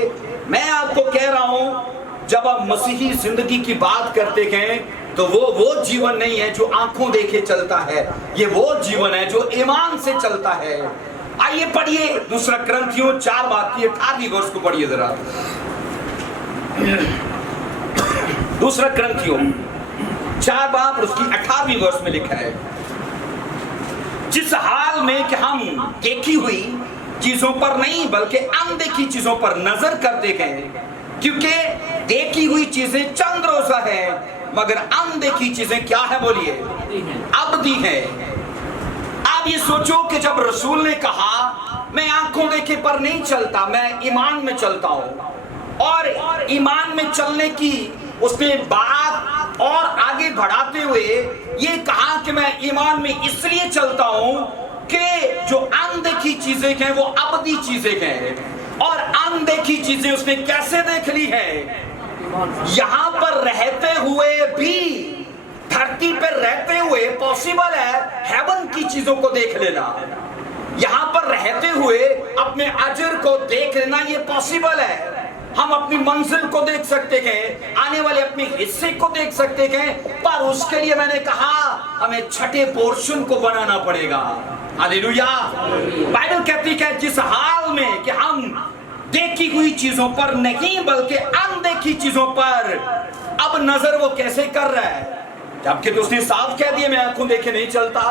मैं आपको कह रहा हूं जब हम मसीही जिंदगी की बात करते गए तो वो जीवन नहीं है जो आंखों देखे चलता है, ये वो जीवन है जो ईमान से चलता है। आइए पढ़िए दूसरा क्रंथियों 4:18 वर्ष को पढ़िए जरा। दूसरा क्रंथियों 4 उसकी 18 वर्ष में लिखा है, जिस हाल में कि हम देखी हुई चीजों पर नहीं बल्कि अनदेखी चीजों पर नजर करते गए, क्योंकि देखी हुई चीजें चंद रोजा है मगर अनदेखी चीजें क्या है? बोलिए अबदी है। आप ये सोचो कि जब रसूल ने कहा मैं आंखों देखे पर नहीं चलता, मैं ईमान में चलता हूं, और ईमान में चलने की उसने बात और आगे बढ़ाते हुए ये कहा कि मैं ईमान में इसलिए चलता हूं कि जो अनदेखी चीजें हैं वो अबदी चीजें हैं। और अनदेखी चीजें उसने कैसे देख ली है? यहां पर रहते हुए भी, धरती पर रहते हुए पॉसिबल है हेवन की चीजों को देख लेना। यहां पर रहते हुए हुए अपने अजर को देख लेना ये पॉसिबल है। हम अपनी मंजिल को देख सकते हैं, आने वाले अपने हिस्से को देख सकते हैं, पर उसके लिए मैंने कहा हमें छठे पोर्शन को बनाना पड़ेगा। हालेलुया। बाइबल कहती है जिस हाल में कि हम देखी हुई चीजों पर नहीं बल्कि अनदेखी चीजों पर अब नजर वो कैसे कर रहा है, जबकि तो उसने साफ कह दिया मैं आंखों देखे नहीं चलता।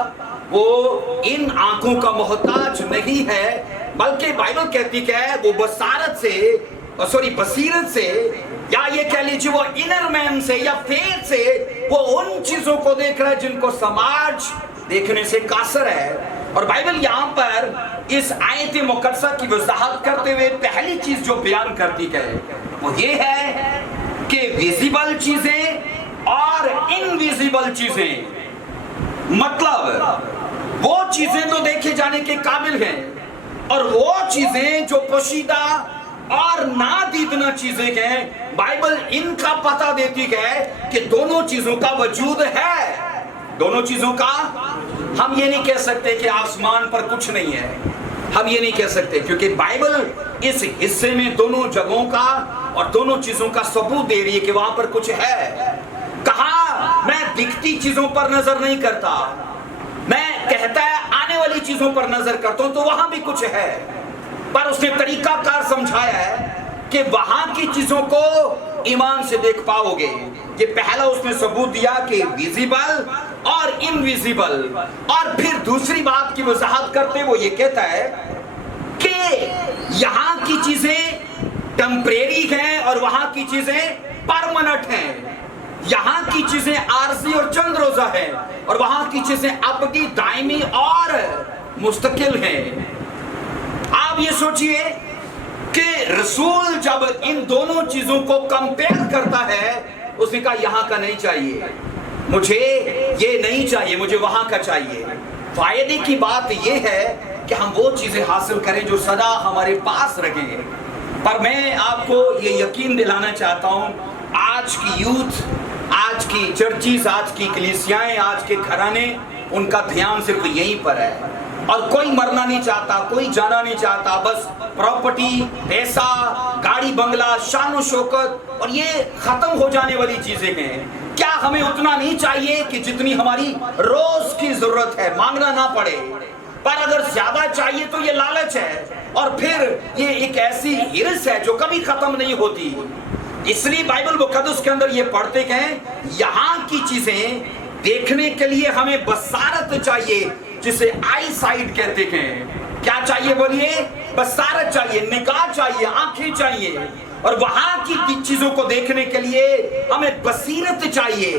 वो इन आंखों का मोहताज नहीं है, बल्कि बाइबल कहती है वो बसारत से बसीरत से, या ये कह लीजिए वो इनर मैन से या फेथ से वो उन चीजों को देख रहा है जिनको समाज देखने से कासर है। और बाइबल यहाँ पर इस आयत मुकद्दसा की वजाहत करते हुए पहली चीज जो बयान करती है वो ये है कि विजिबल चीजें और इनविजिबल चीजें, मतलब वो चीजें तो देखे जाने के काबिल हैं और वो चीजें जो पोशीदा और नादीदना चीजें हैं, बाइबल इनका पता देती है कि दोनों चीजों का वजूद है। दोनों चीजों का, हम ये नहीं कह सकते कि आसमान पर कुछ नहीं है, हम ये नहीं कह सकते, क्योंकि बाइबल इस हिस्से में दोनों जगहों का और दोनों चीजों का सबूत दे रही है कि वहां पर कुछ है। कहा मैं दिखती चीजों पर नजर नहीं करता, मैं कहता है आने वाली चीजों पर नजर करता हूं, तो वहां भी कुछ है, पर उसने तरीकाकार समझाया है कि वहां की चीजों को ईमान से देख पाओगे। ये पहला उसने सबूत दिया कि विजिबल और इनविजिबल, और फिर दूसरी बात की वजाहत करते वो ये कहता है कि यहाँ की चीजें टेम्परेरी हैं और वहां की चीजें परमानेंट हैं। यहाँ की चीजें आरजी और चंद रोजा है और वहां की चीजें अबदी, दायमी और मुस्तकिल हैं। आप ये सोचिए कि रसूल जब इन दोनों चीजों को कंपेयर करता है, उसने कहा यहाँ का नहीं चाहिए, मुझे ये नहीं चाहिए, मुझे वहां का चाहिए। फायदे की बात ये है कि हम वो चीजें हासिल करें जो सदा हमारे पास रखें। पर मैं आपको ये यकीन दिलाना चाहता हूं, आज की यूथ, आज की चर्चिस, आज की कलीसियाएं, आज के घराने, उनका ध्यान सिर्फ यहीं पर है और कोई मरना नहीं चाहता, कोई जाना नहीं चाहता, बस प्रॉपर्टी, पैसा, गाड़ी बंगला, शान शौकत, और ये खत्म हो जाने वाली चीजें हैं। क्या हमें उतना नहीं चाहिए कि जितनी हमारी रोज की जरूरत है, मांगना ना पड़े, पर अगर ज्यादा चाहिए तो ये लालच है और फिर ये एक ऐसी हिरस है जो कभी खत्म नहीं होती। इसलिए बाइबल मुकद्दस के अंदर ये पढ़ते हैं यहाँ की चीजें देखने के लिए हमें बसारत चाहिए, जिसे आई साइट कहते हैं। क्या चाहिए बोलिए? बसारत चाहिए, निगाह चाहिए, आंखें चाहिए, और वहां की चीजों को देखने के लिए हमें बसीरत चाहिए।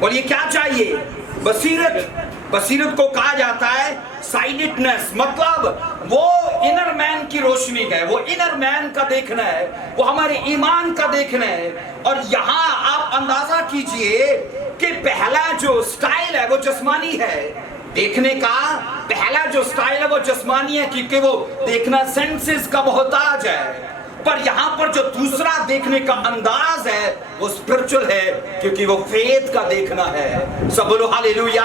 बोलिए क्या चाहिए? बसीरत। बसीरत को कहा जाता है साइडेडनेस, मतलब वो इनर मैन की रोशनी है, वो इनर मैन का देखना है, वो हमारे ईमान का देखना है। और यहाँ आप अंदाजा कीजिए कि पहला जो स्टाइल है वो जिस्मानी है, देखने का पहला जो स्टाइल है वो जिस्मानी है, क्योंकि वो देखना सेंसेस का मोहताज है। पर यहाँ पर जो दूसरा देखने का अंदाज है वो स्पिरिचुअल है, क्योंकि वो फेथ का देखना है। सब बोलो हालेलुया।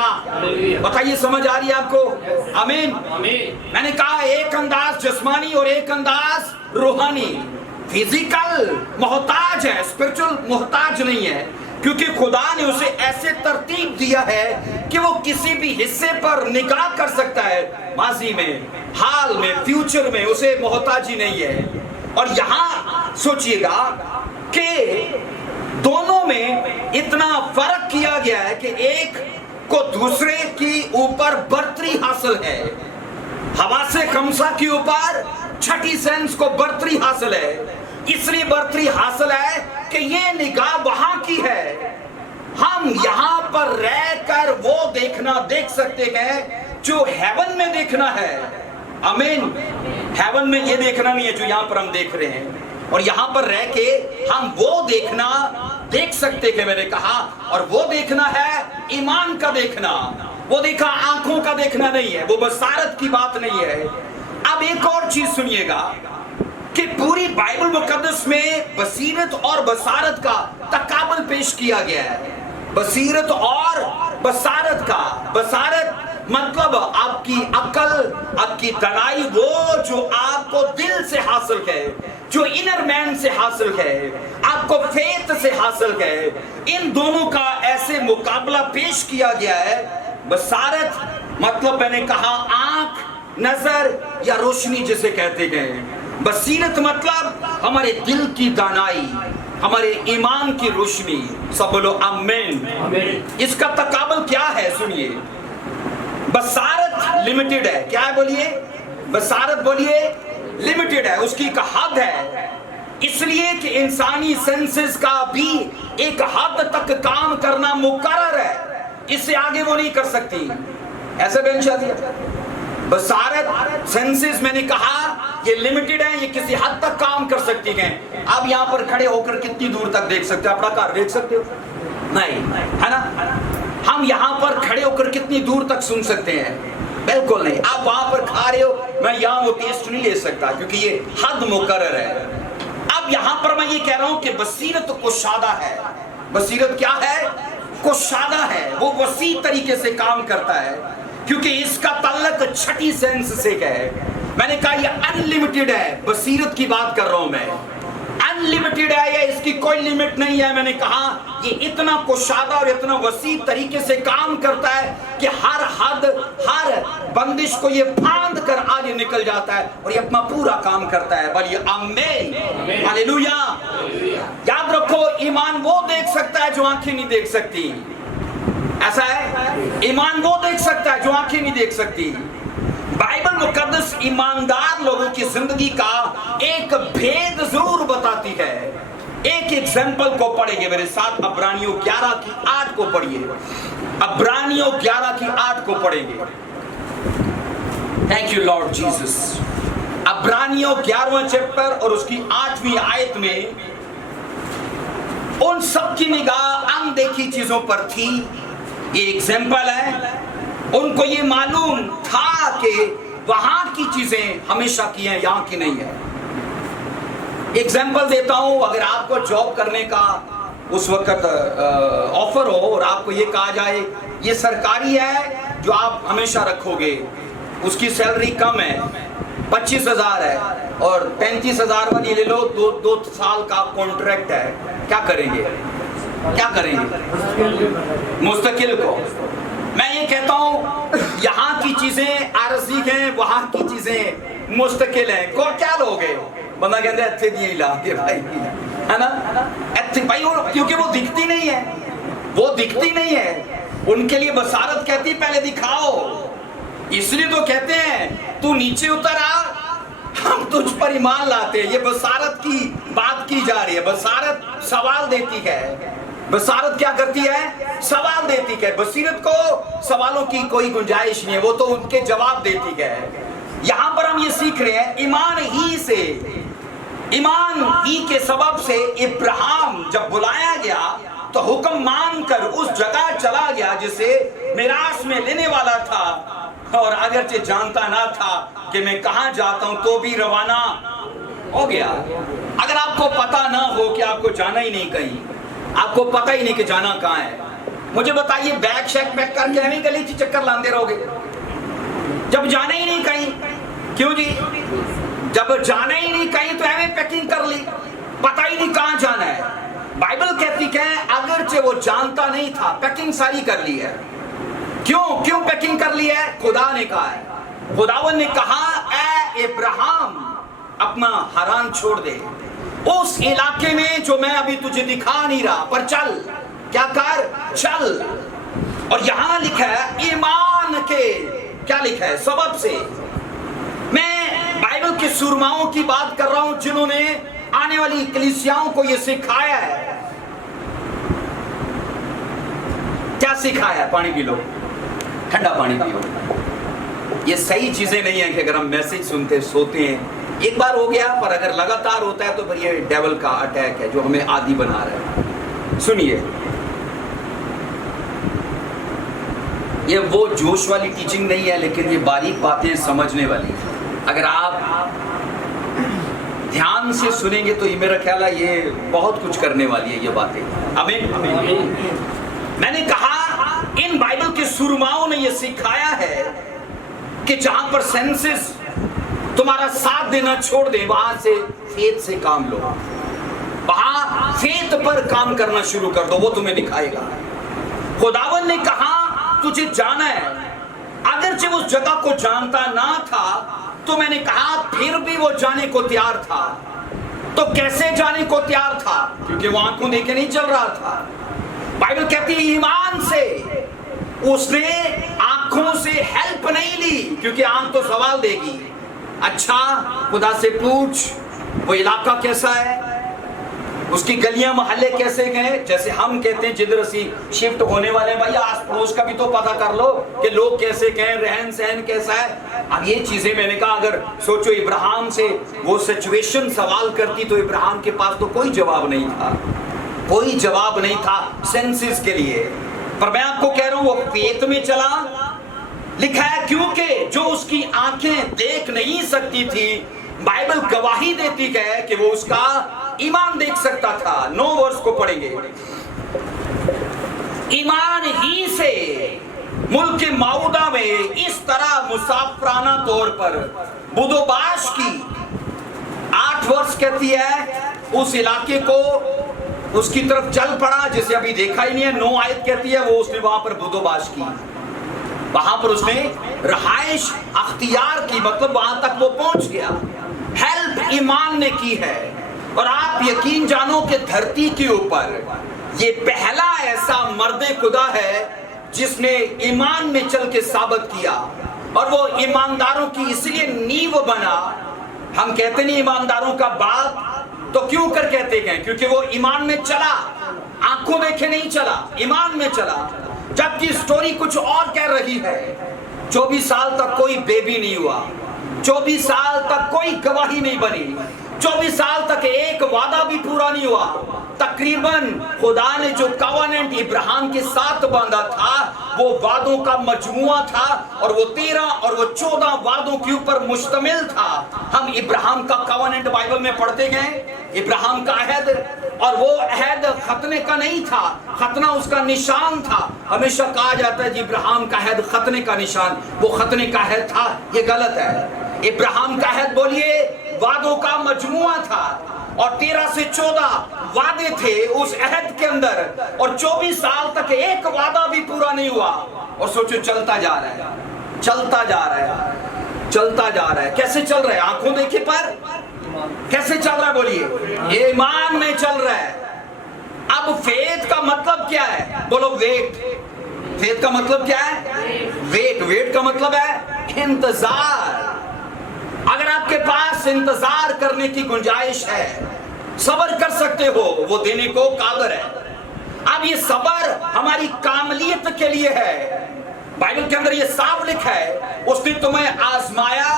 बताइए समझ आ रही है आपको? आमीन। मैंने कहा एक अंदाज जिस्मानी और एक अंदाज रूहानी। फिजिकल मोहताज है, स्पिरिचुअल मोहताज नहीं है, क्योंकि खुदा ने उसे ऐसे तरतीब दिया है कि वो किसी भी हिस्से पर निगाह कर सकता है, माजी में, हाल में, फ्यूचर में, उसे मोहताजी नहीं है। और यहाँ सोचिएगा कि दोनों में इतना फर्क किया गया है कि एक को दूसरे की ऊपर बर्तरी हासिल है, हवा से खमसा के ऊपर छठी सेंस को बर्तरी हासिल है। इसलिए बर्तरी हासिल है कि ये निगाह वहां की है, हम यहाँ पर रहकर वो देखना देख सकते हैं जो हेवन में देखना है। आमीन। हेवन में ये देखना नहीं है जो यहाँ पर हम देख रहे हैं, और यहाँ पर रह के हम वो देखना देख सकते हैं, मैंने कहा, और वो देखना है ईमान का देखना। वो देखा आंखों का देखना नहीं है, वो बसारत की बात नहीं है। अब एक और चीज सुनिएगा कि पूरी बाइबल मुकद्दस में बसीरत और बसारत का तकाबल पेश किया गया है। बसीरत और बसारत का, बसारत मतलब आपकी अकल, आपकी दानाई, वो जो आपको दिल से हासिल है, जो इनर मैन से हासिल है, आपको फेथ से हासिल है, इन दोनों का ऐसे मुकाबला पेश किया गया है। बसारत मतलब मैंने कहा आंख, नजर या रोशनी जिसे कहते हैं। बसीरत मतलब हमारे दिल की दानाई, हमारे ईमान की रोशनी। सब बोलो आमीन। इसका तकाबल क्या है सुनिए। बसारत लिमिटेड है। क्या है बोलिए? बसारत बोलिए लिमिटेड है, उसकी एक हद है। इसलिए कि इंसानी सेंसेस का भी एक हद तक काम करना मुकर्रर है, इससे आगे वो नहीं कर सकती। ऐसे बेंचा दिया। बसारत सेंसेस मैंने कहा ये लिमिटेड है, ये किसी हद तक काम कर सकती हैं। आप यहाँ पर खड़े होकर कितनी दूर तक देख सकते हो? अपना कार देख सकते हो? नहीं, है ना? हम यहाँ पर खड़े होकर कितनी दूर तक सुन सकते हैं? बिल्कुल नहीं। आप वहां पर खा रहे हो, मैं यहाँ वो टेस्ट नहीं ले सकता क्योंकि ये हद मुकर्रर है। अब यहाँ पर मैं ये कह रहा हूँ कि बसीरत कुशादा है। बसीरत क्या है? कुशादा है। वो वसी तरीके से काम करता है क्योंकि इसका ताल्लुक छठी सेंस से है। मैंने कहा ये अनलिमिटेड है। बसीरत की बात कर रहा हूं मैं। अनलिमिटेड है, या इसकी कोई लिमिट नहीं है। मैंने कहा ये इतना कुशादा और इतना वसी तरीके से काम करता है कि हर हद, हर बंदिश को ये फांद कर आगे निकल जाता है और ये अपना पूरा काम करता है। बोलिए आमीन, हालेलुया। याद रखो, ईमान वो देख सकता है जो आंखें नहीं देख सकती। ऐसा है, ईमान वो देख सकता है जो आंखें नहीं देख सकती। बाइबल मुकद्दस ईमानदार लोगों की जिंदगी का एक भेद जरूर बताती है। एक एग्जाम्पल को पढ़ेंगे मेरे साथ। अब्रानियों 11:8 को पढ़िए। अब्रानियों 11:8 को पढ़ेंगे। Thank you Lord Jesus. अब्रानियों 11वां चैप्टर और उसकी 8वीं आयत में उन सब की निगाह अनदेखी चीजों पर थी। ये एग्जाम्पल है। उनको ये मालूम था कि वहां की चीजें हमेशा की हैं, यहां की नहीं है। एग्जाम्पल देता हूं, अगर आपको जॉब करने का उस वक्त ऑफर हो और आपको ये कहा जाए ये सरकारी है जो आप हमेशा रखोगे, उसकी सैलरी कम है, 25,000 है और 35,000 वाली ले लो, 2 साल का कॉन्ट्रैक्ट है, क्या करेंगे? क्या करेंगे? मुस्तकिल को। मैं ये कहता हूं यहाँ की चीजें आरसी हैं, वहां की चीजें मुस्तकिल हैं। को क्या लोगे? बंदा कहते हैं अच्छे दिए ला के भाई, है ना? अच्छे भाई, क्योंकि वो दिखती नहीं है, वो दिखती नहीं है। उनके लिए बसारत कहती पहले दिखाओ। इसलिए तो कहते हैं तू नीचे उतर आ, हम तुझ पर ईमान लाते हैं। ये बसारत की बात की जा रही है। बसारत सवाल देती है। बसारत क्या करती है? सवाल देती है। बसीरत को सवालों की कोई गुंजाइश नहीं है, वो तो उनके जवाब देती है। यहां पर हम ये सीख रहे हैं ईमान ही के सबब से इब्राहिम जब बुलाया गया तो हुक्म मानकर उस जगह चला गया जिसे मिरास में लेने वाला था, और अगरचे जानता ना था कि मैं कहां जाता हूं तो भी रवाना हो गया। अगर आपको पता ना हो कि आपको जाना ही नहीं कहीं, आपको पता ही नहीं कि जाना कहां है, मुझे बताइए बैग शैग पैक करके हमें गली से चक्कर लाते रहोगे जब जाना ही नहीं कहीं? क्यों जी? जब जाना ही नहीं कहीं तो हमें पैकिंग कर ली, पता ही नहीं कहां जाना है। बाइबल कहती है अगरचे वो जानता नहीं था, पैकिंग सारी कर ली है। क्यों पैकिंग कर ली है? खुदा ने कहा है। खुदावन ने कहा ए इब्राहिम अपना हरान छोड़ दे, उस इलाके में जो मैं अभी तुझे दिखा नहीं रहा, पर चल। क्या कर? चल। और यहां लिखा है ईमान के, क्या लिखा है? सबब से। मैं बाइबल के सुरमाओं की बात कर रहा हूं जिन्होंने आने वाली कलीसियाओं को यह सिखाया है। क्या सिखाया है? पानी पी लो, ठंडा पानी पियो। ये सही चीजें नहीं है कि अगर हम मैसेज सुनते सोते हैं, एक बार हो गया, पर अगर लगातार होता है तो फिर ये डेविल का अटैक है जो हमें आदी बना रहा है। सुनिए, ये वो जोश वाली टीचिंग नहीं है, लेकिन ये बारीक बातें समझने वाली। अगर आप ध्यान से सुनेंगे तो ये मेरा ख्याल है ये बहुत कुछ करने वाली है ये बातें। आमीन। मैंने कहा इन बाइबल के सुरमाओं ने ये सिखाया है कि जहां पर सेंसेस तुम्हारा साथ देना छोड़ दे, वहां से फेथ से काम लो, वहां फेथ पर काम करना शुरू कर दो, वो तुम्हें दिखाएगा। खुदावन ने कहा तुझे जाना है, अगरचे उस जगह को जानता ना था तो मैंने कहा फिर भी वो जाने को तैयार था। तो कैसे जाने को तैयार था? क्योंकि वो आंखों देखे नहीं चल रहा था। बाइबल कहती है ईमान से उसने आंखों से हेल्प नहीं ली, क्योंकि आंख तो सवाल देगी। अच्छा खुदा से पूछ वो इलाका कैसा है, उसकी गलियां मोहल्ले कैसे गए, जैसे हम कहते हैं जिधर असी शिफ्ट होने वाले हैं, भाई आस पड़ोस का भी तो पता कर लो कि लोग कैसे गए, रहन सहन कैसा है। अब ये चीजें मैंने कहा अगर सोचो इब्राहिम से वो सिचुएशन सवाल करती तो इब्राहिम के पास तो कोई जवाब नहीं था, कोई जवाब नहीं था सेंसेस के लिए। पर मैं आपको कह रहा हूं वो फेथ में चला, लिखा है क्योंकि जो उसकी आंखें देख नहीं सकती थी, बाइबल गवाही देती है कि वो उसका ईमान देख सकता था। 9 वर्ष को पढ़ेंगे। ईमान ही से मुल्क के माउदा में इस तरह मुसाफराना तौर पर बुदोबाश की। 8 वर्ष कहती है उस इलाके को उसकी तरफ चल पड़ा जिसे अभी देखा ही नहीं है। 9 आयत कहती है वो उसने वहां पर बुदोबाश की, वहां पर उसने रहाइश अख्तियार की, मतलब वहां तक वो पहुंच गया। हेल्प ईमान ने की है। और आप यकीन जानो कि धरती के ऊपर ये पहला ऐसा मर्दे खुदा है जिसने ईमान में चल के साबित किया, और वो ईमानदारों की इसलिए नींव बना। हम कहते नहीं ईमानदारों का बाप, तो क्यों कर कहते हैं? क्योंकि वो ईमान में चला, आंखों देखे नहीं चला, ईमान में चला। जबकि स्टोरी कुछ और कह रही है। 24 साल तक कोई बेबी नहीं हुआ, 24 साल तक कोई गवाही नहीं बनी, 24 साल तक एक वादा भी पूरा नहीं हुआ। तकरीबन खुदा ने जो कवनेंट इब्राहिम के साथ बांधा था वो वादों का मजमुआ था, और वो 13 और वो 14 वादों के ऊपर मुश्तमिल था। हम इब्राहिम का कवनेंट बाइबल में पढ़ते गए, इब्राहिम का अहद, और वो अहद खतने का नहीं था, खतना उसका निशान था। हमेशा कहा जाता है जी इब्राहिम का अहद खतने का निशान, वो खतने का अहद था, ये गलत है। इब्राहिम का अहद बोलिए वादों का मजमुआ था, और 13 से 14 वादे थे उस अहद के अंदर, और 24 साल तक एक वादा भी पूरा नहीं हुआ। और सोचो चलता जा रहा है, चलता जा रहा है, चलता जा रहा है। कैसे चल रहा है? आंखों देखिए पर कैसे चल रहा है? बोलिए ईमान में चल रहा है। अब फेथ का मतलब क्या है? बोलो वेट। फेथ का मतलब क्या है? वेट। वेट का मतलब है इंतजार। अगर आपके पास इंतजार करने की गुंजाइश है, सब्र कर सकते हो, वो देने को कादर है। अब ये सब्र हमारी कामलियत के लिए है। बाइबल के अंदर ये साफ लिखा है उसने तुम्हें आजमाया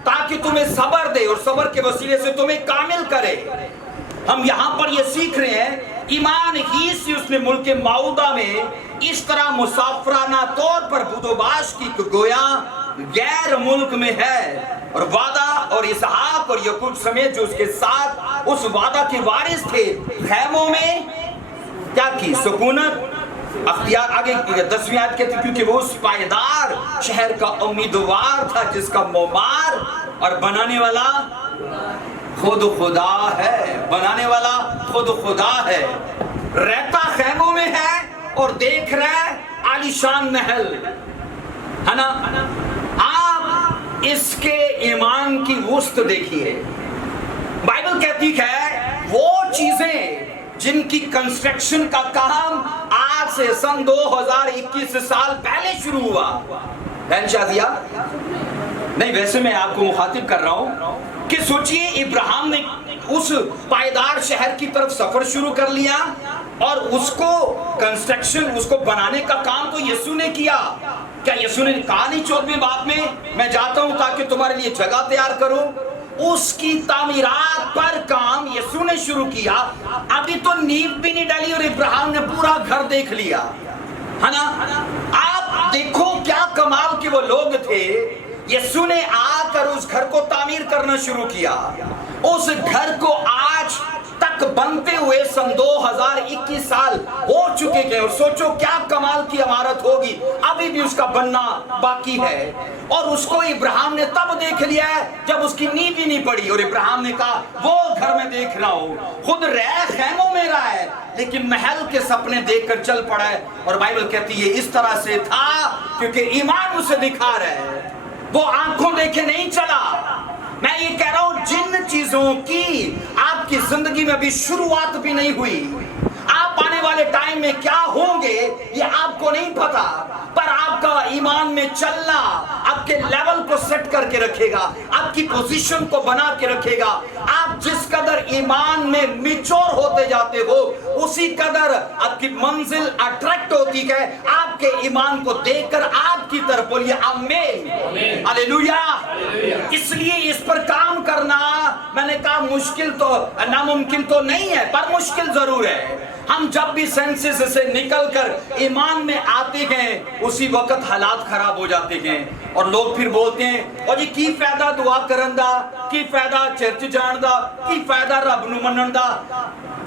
ताकि तुम्हें सब्र दे, और सब्र के वसीले से तुम्हें कामिल करे। हम यहाँ पर ये सीख रहे हैं ईमान ही से उसने मुल्क माउदा में इस तरह मुसाफराना तौर पर बुदोबाश की, गोया गैर मुल्क में है, और वादा और इसहाक और यकूब समेत जो उसके साथ उस वादा के वारिस थे, खैमों में क्या की? सुकूनत अख्तियार। आगे 10वीं आयत कहती क्योंकि वो उस पायदार शहर का उम्मीदवार था जिसका मोमार और बनाने वाला खुद खुदा है। बनाने वाला खुद खुदा है। रहता खैमों में है और देख रहा है आलीशान महल, है ना? आप इसके ईमान की वुस्त देखिए। बाइबल कहती है वो चीजें जिनकी कंस्ट्रक्शन का काम आज से सन 2021 साल पहले शुरू हुआ। बहन शादिया नहीं, वैसे मैं आपको मुखातिब कर रहा हूं कि सोचिए इब्राहिम ने उस पायदार शहर की तरफ सफर शुरू कर लिया, और उसको कंस्ट्रक्शन, उसको बनाने का काम तो यीशु ने किया। क्या यीशु ने कहा नहीं 14वें बाब में मैं जाता हूं ताकि तुम्हारे लिए जगह तैयार करूं? उसकी तामीरात पर काम यीशु ने शुरू किया। अभी तो नींव भी नहीं डाली और इब्राहिम ने पूरा घर देख लिया, है ना? आप देखो क्या कमाल के वो लोग थे। यीशु ने आकर उस घर को तामीर करना शुरू किया। उस घर को आज तक बनते हुए सन 2021 साल हो चुके हैं और सोचो क्या कमाल की इमारत होगी, अभी भी उसका बनना बाकी है। और उसको इब्राहिम ने तब देख लिया है जब उसकी नींव भी नहीं पड़ी, और इब्राहिम ने कहा वो घर में देख रहा हूं, खुद रह खैमों में रहा है लेकिन महल के सपने देखकर चल पड़ा है। और बाइबल कहती है इस तरह से था क्योंकि ईमान उसे दिखा रहा है, वो आंखों देखे नहीं चला। मैं ये कह रहा हूं जिन चीजों की आपकी जिंदगी में अभी शुरुआत भी नहीं हुई, आप आने वाले टाइम में क्या होंगे ये आपको नहीं पता, पर आपका ईमान में चलना आपके लेवल को सेट करके रखेगा, आपकी पोजीशन को बना के रखेगा। आप जिस कदर ईमान में मैच्योर होते जाते हो उसी कदर आपकी मंजिल अट्रैक्ट होती है आपके ईमान को देखकर आपकी तरफ। बोलिए आमीन, हालेलुया। इसलिए इस पर काम करना, मैंने कहा मुश्किल तो नामुमकिन तो नहीं है पर मुश्किल जरूर है। हम जब भी सेंसेस से निकलकर ईमान में आते हैं उसी वक्त हालात खराब हो जाते हैं और लोग फिर बोलते हैं और ये की फायदा दुआ करन दा, की फायदा चर्च जान दा, की फायदा रब नू मनन दा,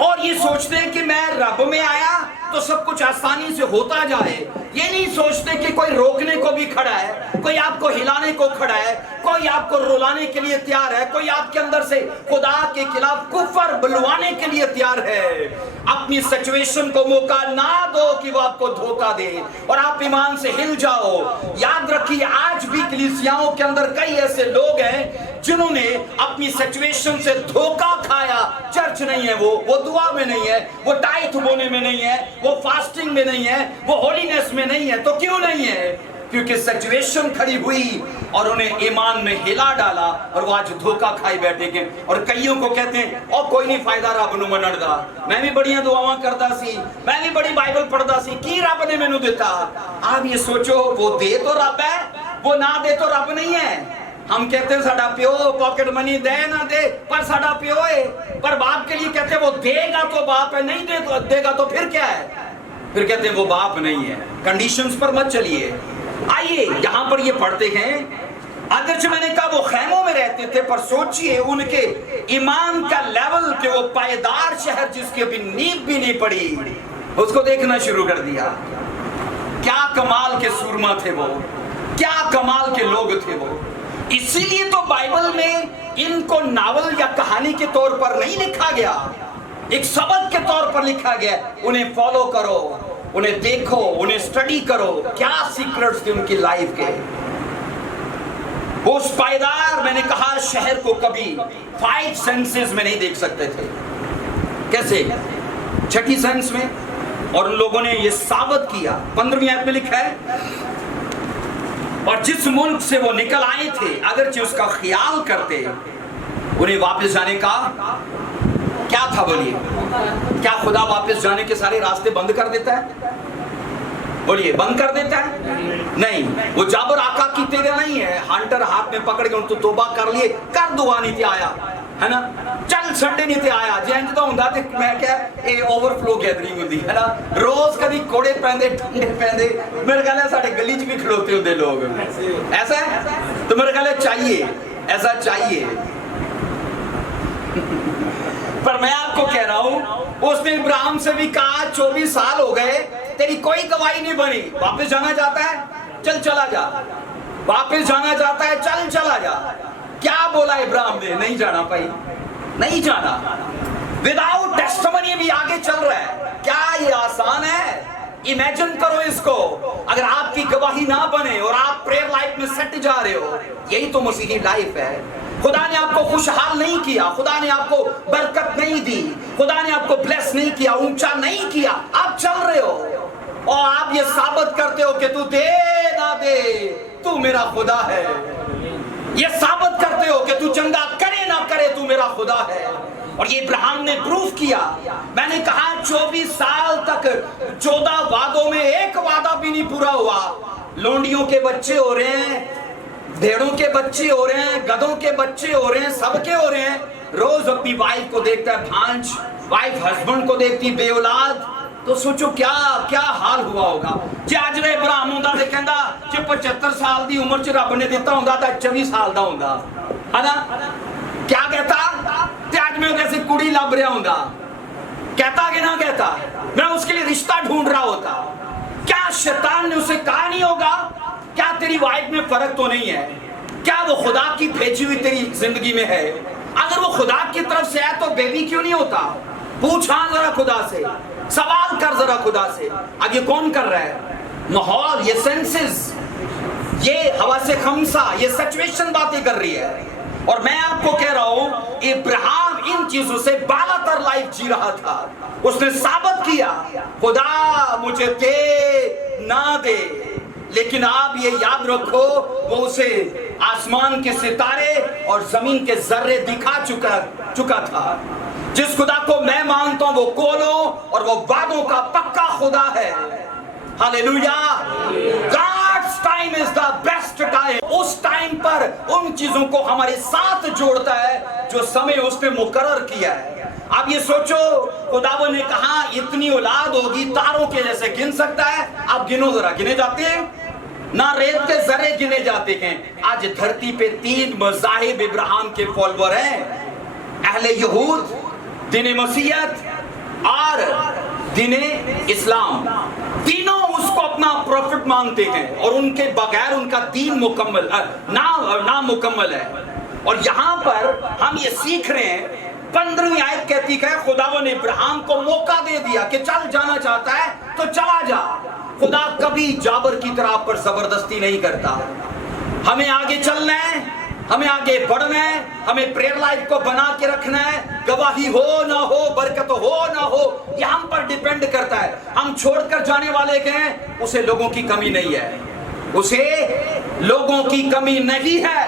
और ये सोचते हैं कि मैं रब में आया तो सब कुछ आसानी से होता जाए। ये नहीं सोचते कि कोई रोकने को भी खड़ा है, कोई आपको हिलाने को खड़ा है, कोई आपको रुलाने के लिए तैयार है, कोई आपके अंदर से खुदा के खिलाफ कुफर बुलवाने के लिए तैयार है। अपनी सिचुएशन को मौका ना दो कि वो आपको धोखा दे और आप ईमान से हिल जाओ। याद रखिए आज भी कलीसियाओं के अंदर कई ऐसे लोग हैं जिन्होंने अपनी सिचुएशन से धोखा खाया। चर्च नहीं है, वो दुआ में नहीं है, वो टाइट बोने में नहीं है, वो फास्टिंग में नहीं है, वो होलीनेस में नहीं है। तो क्यों नहीं है? क्योंकि सिचुएशन खड़ी हुई और उन्हें ईमान में हिला डाला और वो आज धोखा खाई बैठे के। और कईयों को कहते हैं और कोई नहीं फायदा रब नू मनण दा, मैं भी बड़ियां दुआवां करदा सी, मैं भी बड़ी बाइबल पढ़दा सी, की रब ने मैनू दिता। आप ये सोचो वो दे तो रब है, वो ना दे तो रब नहीं है। हम कहते हैं साडा प्यो पॉकेट मनी दे ना दे पर साडा प्यो है, पर बाप के लिए कहते हैं वो देगा तो बाप है, नहीं दे तो देगा तो फिर क्या है? फिर कहते हैं वो बाप नहीं है। कंडीशंस पर मत चलिए। आइए यहाँ पर ये पढ़ते हैं, अगरचे मैंने कहा वो खैमों में रहते थे पर सोचिए उनके ईमान का लेवल के वो पायदार शहर जिसकी अभी नींव भी नहीं पड़ी उसको देखना शुरू कर दिया। क्या कमाल के सूरमा थे वो, क्या कमाल के लोग थे वो। इसीलिए तो बाइबल में इनको नावल या कहानी के तौर पर नहीं लिखा गया, एक सबक के तौर पर लिखा गया। उन्हें फॉलो करो, उन्हें देखो, उन्हें स्टडी करो, क्या सीक्रेट्स थे उनकी लाइफ के। उस पायदार मैंने कहा शहर को कभी 5 सेंसेस में नहीं देख सकते थे। कैसे? 6ठी सेंस में। और उन लोगों ने ये साबित किया, 15वीं आयत में लिखा है और जिस मुल्क से वो निकल आए थे अगरचे उसका ख्याल करते उन्हें वापस जाने का क्या था? बोलिए, क्या खुदा वापस जाने के सारे रास्ते बंद कर देता है? बोलिए, बंद कर देता है? नहीं, वो जाबर आका की तेरे नहीं है, हंटर हाथ में पकड़ के तू तौबा कर लिए कर दुआ नहीं थे आया है ना, चल संडे नहीं थे आया जे इंज तो हुंदा ते मैं क्या ए ओवरफ्लो गैदरिंग हुंदी है ना, रोज कभी कोड़े पैंदे ठंडे पैंदे। मेरे ख्याल है साडे गली च भी खलोते होंदे लोग, ऐसा है? तो मेरे ख्याल है चाहिए, ऐसा चाहिए। पर मैं आपको कह रहा हूं उसने इब्राहिम से भी कहा 24 साल हो गए तेरी कोई गवाही नहीं बनी, वापस जाना चाहता है चल चला जा, वापस जाना चाहता है चल चला जा। क्या बोला इब्राहिम ने? नहीं जाना भाई, नहीं जाना। विदाउट टेस्टिमनी भी आगे चल रहा है। क्या ये आसान है? इमेजिन करो इसको, अगर आपकी गवाही ना बने और आप प्रेयर लाइफ में सेट जा रहे हो, यही तो मसीही लाइफ है। खुदा ने आपको खुशहाल नहीं किया, खुदा ने आपको बरकत नहीं दी, खुदा ने आपको ब्लेस नहीं किया, ऊंचा नहीं किया, आप चल रहे हो और आप ये साबित करते हो कि तू दे ना दे तू मेरा खुदा है, ये साबित करते हो कि तू चंगा करे ना करे तू मेरा खुदा है। और ये इब्राहिम ने प्रूफ किया। मैंने कहा 24 साल तक 14 वादों में एक वादा भी नहीं पूरा हुआ। लोंडियों के बच्चे हो रहे हैं, भेड़ों के बच्चे हो रहे हैं, गधों के बच्चे हो रहे हैं, सबके हो रहे हैं। रोज अपनी वाइफ को देखता है भांज, वाइफ हस्बैंड को देखती बे औलाद। तो सोचो क्या क्या हाल हुआ होगा जे अज वे इब्राहिम हुंदा ते कहंदा जे 75 साल दी उम्र च रब ने दिता हुंदा तां 24 साल दा हुंदा है ना। क्या कहता ते अज में होता ऐसे कुड़ी लब रहा होता, कहता कि ना कहता, मैं उसके लिए रिश्ता ढूंढ रहा होता। क्या शैतान ने उसे कहा नहीं होगा, क्या तेरी वाइफ में फर्क तो नहीं है, क्या वो खुदा की भेजी हुई तेरी जिंदगी में है? अगर वो खुदा की तरफ से है तो बेबी क्यों नहीं होता? पूछा जरा खुदा से, सवाल कर जरा खुदा से। अब ये कौन कर रहा है? माहौल, ये सेंसेस, ये हवा से खमसा, ये सिचुएशन बातें कर रही है। और मैं आपको कह रहा हूं, इब्राहिम इन चीजों से बालातर लाइफ जी रहा था। उसने साबित किया खुदा मुझे दे ना दे, लेकिन आप ये याद रखो वो उसे आसमान के सितारे और जमीन के जर्रे दिखा चुका था। जिस खुदा को मैं मानता हूं वो कोलो और वो वादों का पक्का खुदा है। Hallelujah. God's time is the best time। उस टाइम पर उन चीजों को हमारे साथ जोड़ता है जो समय उसने मुकर्रर किया है। आप ये सोचो, खुदावंद ने कहा इतनी औलाद होगी, तारों के जैसे गिन सकता है? आप गिनो जरा, गिने जाते हैं ना? रेत के जरे गिने जाते हैं। आज धरती पे 3 मज़ाहिब इब्राहिम के फॉलोअर हैं, अहले यहूद, दीन मसीहत और दीन इस्लाम। तीनों उसको अपना प्रॉफिट मानते हैं और उनके बगैर उनका दीन मुकम्मल ना मुकम्मल है। और यहाँ पर हम ये सीख रहे हैं, 15वीं आयत कहती है खुदावंद ने इब्राहिम को मौका दे दिया कि चल जाना चाहता है तो चला जा। खुदा कभी जाबर की तरह पर जबरदस्ती नहीं करता। हमें आगे चलना है, हमें आगे बढ़ना है, हमें प्रेयर लाइफ को बना के रखना है। गवाही हो ना हो, बरकत हो ना हो, ये हम पर डिपेंड करता है। हम छोड़कर जाने वाले हैं, उसे लोगों की कमी नहीं है, उसे लोगों की कमी नहीं है।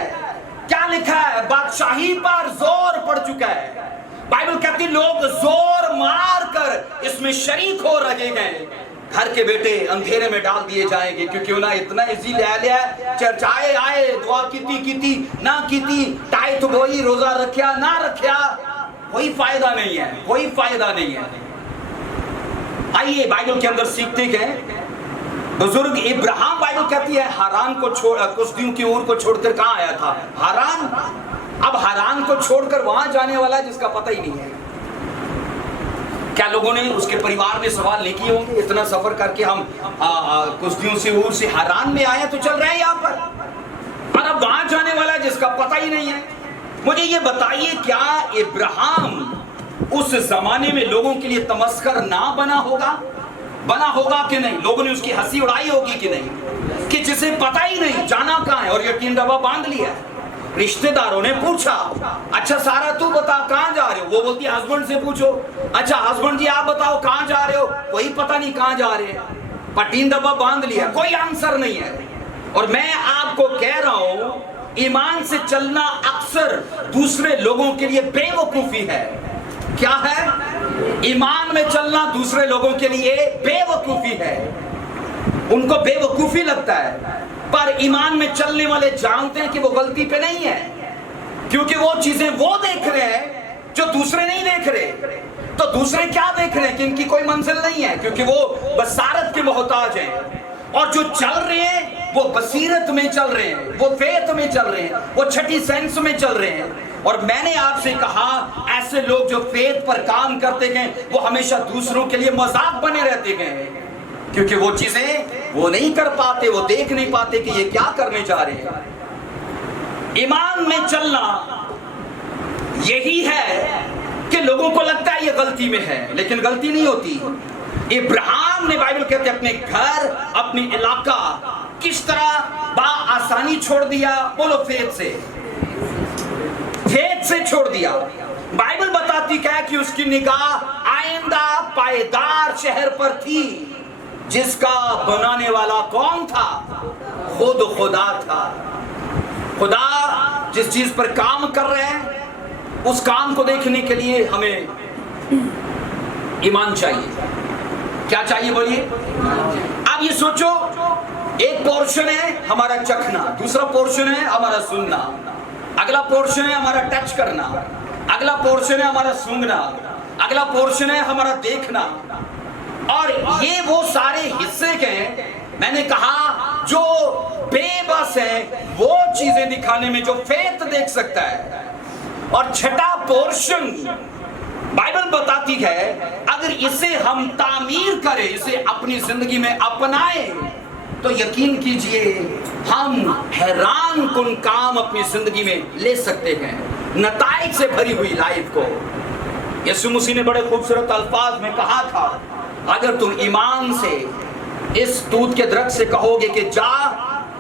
क्या लिखा है? बादशाही पर जोर पड़ चुका है। बाइबल कहती लोग जोर मार कर इसमें शरीक हो रहे हैं। घर के बेटे अंधेरे में डाल दिए जाएंगे, क्योंकि उन्हें इतना इजी ले लिया, चर्चाए आए, दुआ कीती ना कीती, टाई तो वही, रोजा रखा ना रखा, कोई फायदा नहीं है, कोई फायदा नहीं है। आइए बाइबल के अंदर सीखते हैं। बुजुर्ग इब्राहिम, बाइबल कहती है हारान को छोड़, कुश्तियों की ऊर को छोड़कर कहां आया था? हारान। अब हारान को छोड़कर वहां जाने वाला है जिसका पता ही नहीं है। क्या लोगों ने उसके परिवार में सवाल नहीं किए होंगे, इतना सफर करके हम कुश्तियों से ऊर से हारान में आए तो चल रहे हैं यहाँ पर, और अब वहां जाने वाला है जिसका पता ही नहीं है। मुझे ये बताइए, क्या इब्राहिम उस जमाने में लोगों के लिए तमस्कर ना बना होगा कि नहीं? लोगों ने उसकी हंसी उड़ाई होगी कि नहीं? कि जिसे पता ही नहीं जाना कहां है और यकीन डब्बा बांध लिया। रिश्तेदारों ने पूछा, अच्छा सारा तू बता कहां जा रहे हो? वो बोलती है हस्बैंड से पूछो। अच्छा हस्बैंड जी आप बताओ कहां जा रहे हो? कोई पता नहीं कहां जा रहे हैं, पर टीन डब्बा बांध लिया, कोई आंसर नहीं है। और मैं आपको कह रहा हूं, ईमान से चलना अक्सर दूसरे लोगों के लिए बेवकूफी है। क्या है? ईमान में चलना दूसरे लोगों के लिए बेवकूफी है। उनको बेवकूफी लगता है, पर ईमान में चलने वाले जानते हैं कि वो गलती पे नहीं है, क्योंकि वो चीजें वो देख रहे हैं जो दूसरे नहीं देख रहे। तो दूसरे क्या देख रहे हैं? कि इनकी कोई मंजिल नहीं है, क्योंकि वो बसारत के मोहताज हैं। और जो चल रहे हैं वो बसीरत में चल रहे हैं, वो फेथ में चल रहे हैं, वो छठी सेंस में चल रहे हैं। और मैंने आपसे कहा, ऐसे लोग जो फेथ पर काम करते हैं वो हमेशा दूसरों के लिए मजाक बने रहते हैं, क्योंकि वो चीजें वो नहीं कर पाते, वो देख नहीं पाते कि ये क्या करने जा रहे हैं। ईमान में चलना यही है कि लोगों को लगता है ये गलती में है, लेकिन गलती नहीं होती। इब्राहिम ने, बाइबल कहते हैं, अपने घर, अपनी इलाका किस तरह आसानी छोड़ दिया? बोलो फेथ से छोड़ दिया। बाइबल बताती क्या कि उसकी निगाह आइंदा पायदार शहर पर थी, जिसका बनाने वाला कौन था? खुद खुदा था। खुदा जिस चीज पर काम कर रहे हैं उस काम को देखने के लिए हमें ईमान चाहिए। क्या चाहिए बोलिए? अब ये सोचो, एक पोर्शन है हमारा चखना, दूसरा पोर्शन है हमारा सुनना, अगला पोर्शन है हमारा टच करना, अगला पोर्शन है हमारा सूंघना, अगला पोर्शन है हमारा देखना। और ये वो सारे हिस्से हैं, मैंने कहा, जो बेबस है वो चीजें दिखाने में जो फेथ देख सकता है। और छठा पोर्शन बाइबल बताती है अगर इसे हम तामीर करें, इसे अपनी जिंदगी में अपनाएं, तो यकीन कीजिए हम हैरान कुन काम अपनी जिंदगी में ले सकते हैं, नताइज से भरी हुई लाइफ को। यीशु मसीह ने बड़े खूबसूरत अल्फाज में कहा था, अगर तुम ईमान से इस दूत के दरख्त से कहोगे कि जा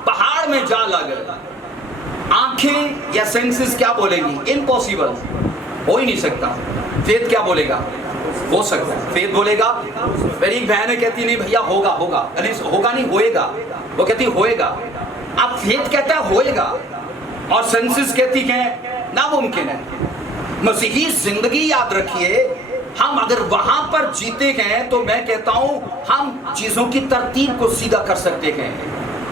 पहाड़ में जा लग, आंखें या सेंसेस क्या बोलेगी? इम्पॉसिबल, हो ही नहीं सकता। फेथ क्या बोलेगा? हो सकता है। फेथ बोलेगा। मेरी एक बहन कहती नहीं भैया होगा होगा, अरे होगा नहीं होएगा, वो कहती होएगा। अब फेथ कहता है होएगा और सेंसेस कहती है नामुमकिन है। मसीही जिंदगी याद रखिए, हम अगर वहां पर जीते हैं तो मैं कहता हूं हम चीजों की तरतीब को सीधा कर सकते हैं।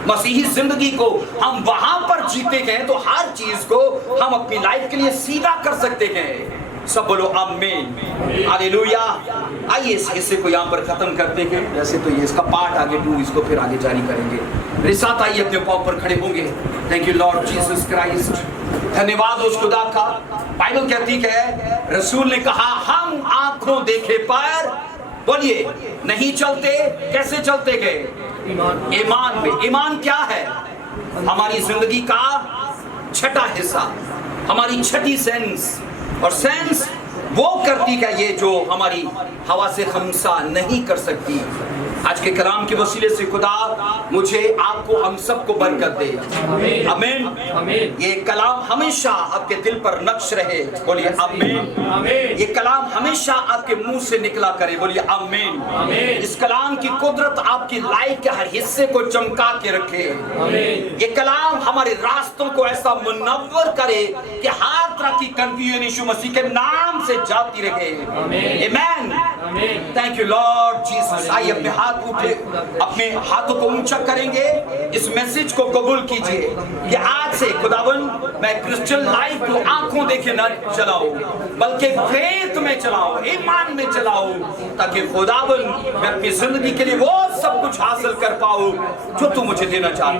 मसीही जिंदगी को हम वहां पर जीते हैं तो हर चीज को हम अपनी लाइफ के लिए सीधा कर सकते हैं। सब बोलो आमीन, हालेलुया। आइए इस हिस्से को यहाँ पर खत्म करते हैं। वैसे तो ये इसका पार्ट आगे 2 इसको फिर आगे जारी करेंगे। मेरे साथ आइए अपने पांव पर खड़े होंगे। Thank you Lord Jesus Christ, धन्यवाद उस खुदा का। बाइबल कहती है रसूल ने कहा हम आंखों देखे पर, बोलिए, नहीं चलते। कैसे चलते गए? ईमान में। ईमान क्या है? हमारी जिंदगी का छठा हिस्सा, हमारी छठी सेंस। और सेंस वो करती है ये जो हमारी हवा से खमसा नहीं कर सकती। आज के कलाम के वसीले से खुदा मुझे, आपको, हम सबको बरकत दे। आमीन। ये कलाम हमेशा आपके दिल पर नक्श रहे। बोलिए आमीन। ये कलाम हमेशा आपके मुंह से निकला करे। बोलिए आमीन। इस कलाम की कुदरत आपकी लाइफ के हर हिस्से को चमका के रखे। ये कलाम हमारे रास्तों को ऐसा मुनव्वर करे कि हर तरह की कंफ्यूजन यीशु मसीह के नाम से जाती रहे। आमीन। Thank you Lord Jesus. आइए अपने हाथ उठे, अपने हाथों को ऊंचा करेंगे। इस मैसेज को कबूल कीजिए कि आज से खुदावन मैं क्रिश्चियन लाइफ को आंखों देखे न चलाऊं, बल्कि फेथ में चलाऊं, ईमान में चलाऊं, ताकि खुदावन मैं अपनी जिंदगी के लिए वो सब कुछ हासिल कर पाऊं जो तू मुझे देना चाहता है।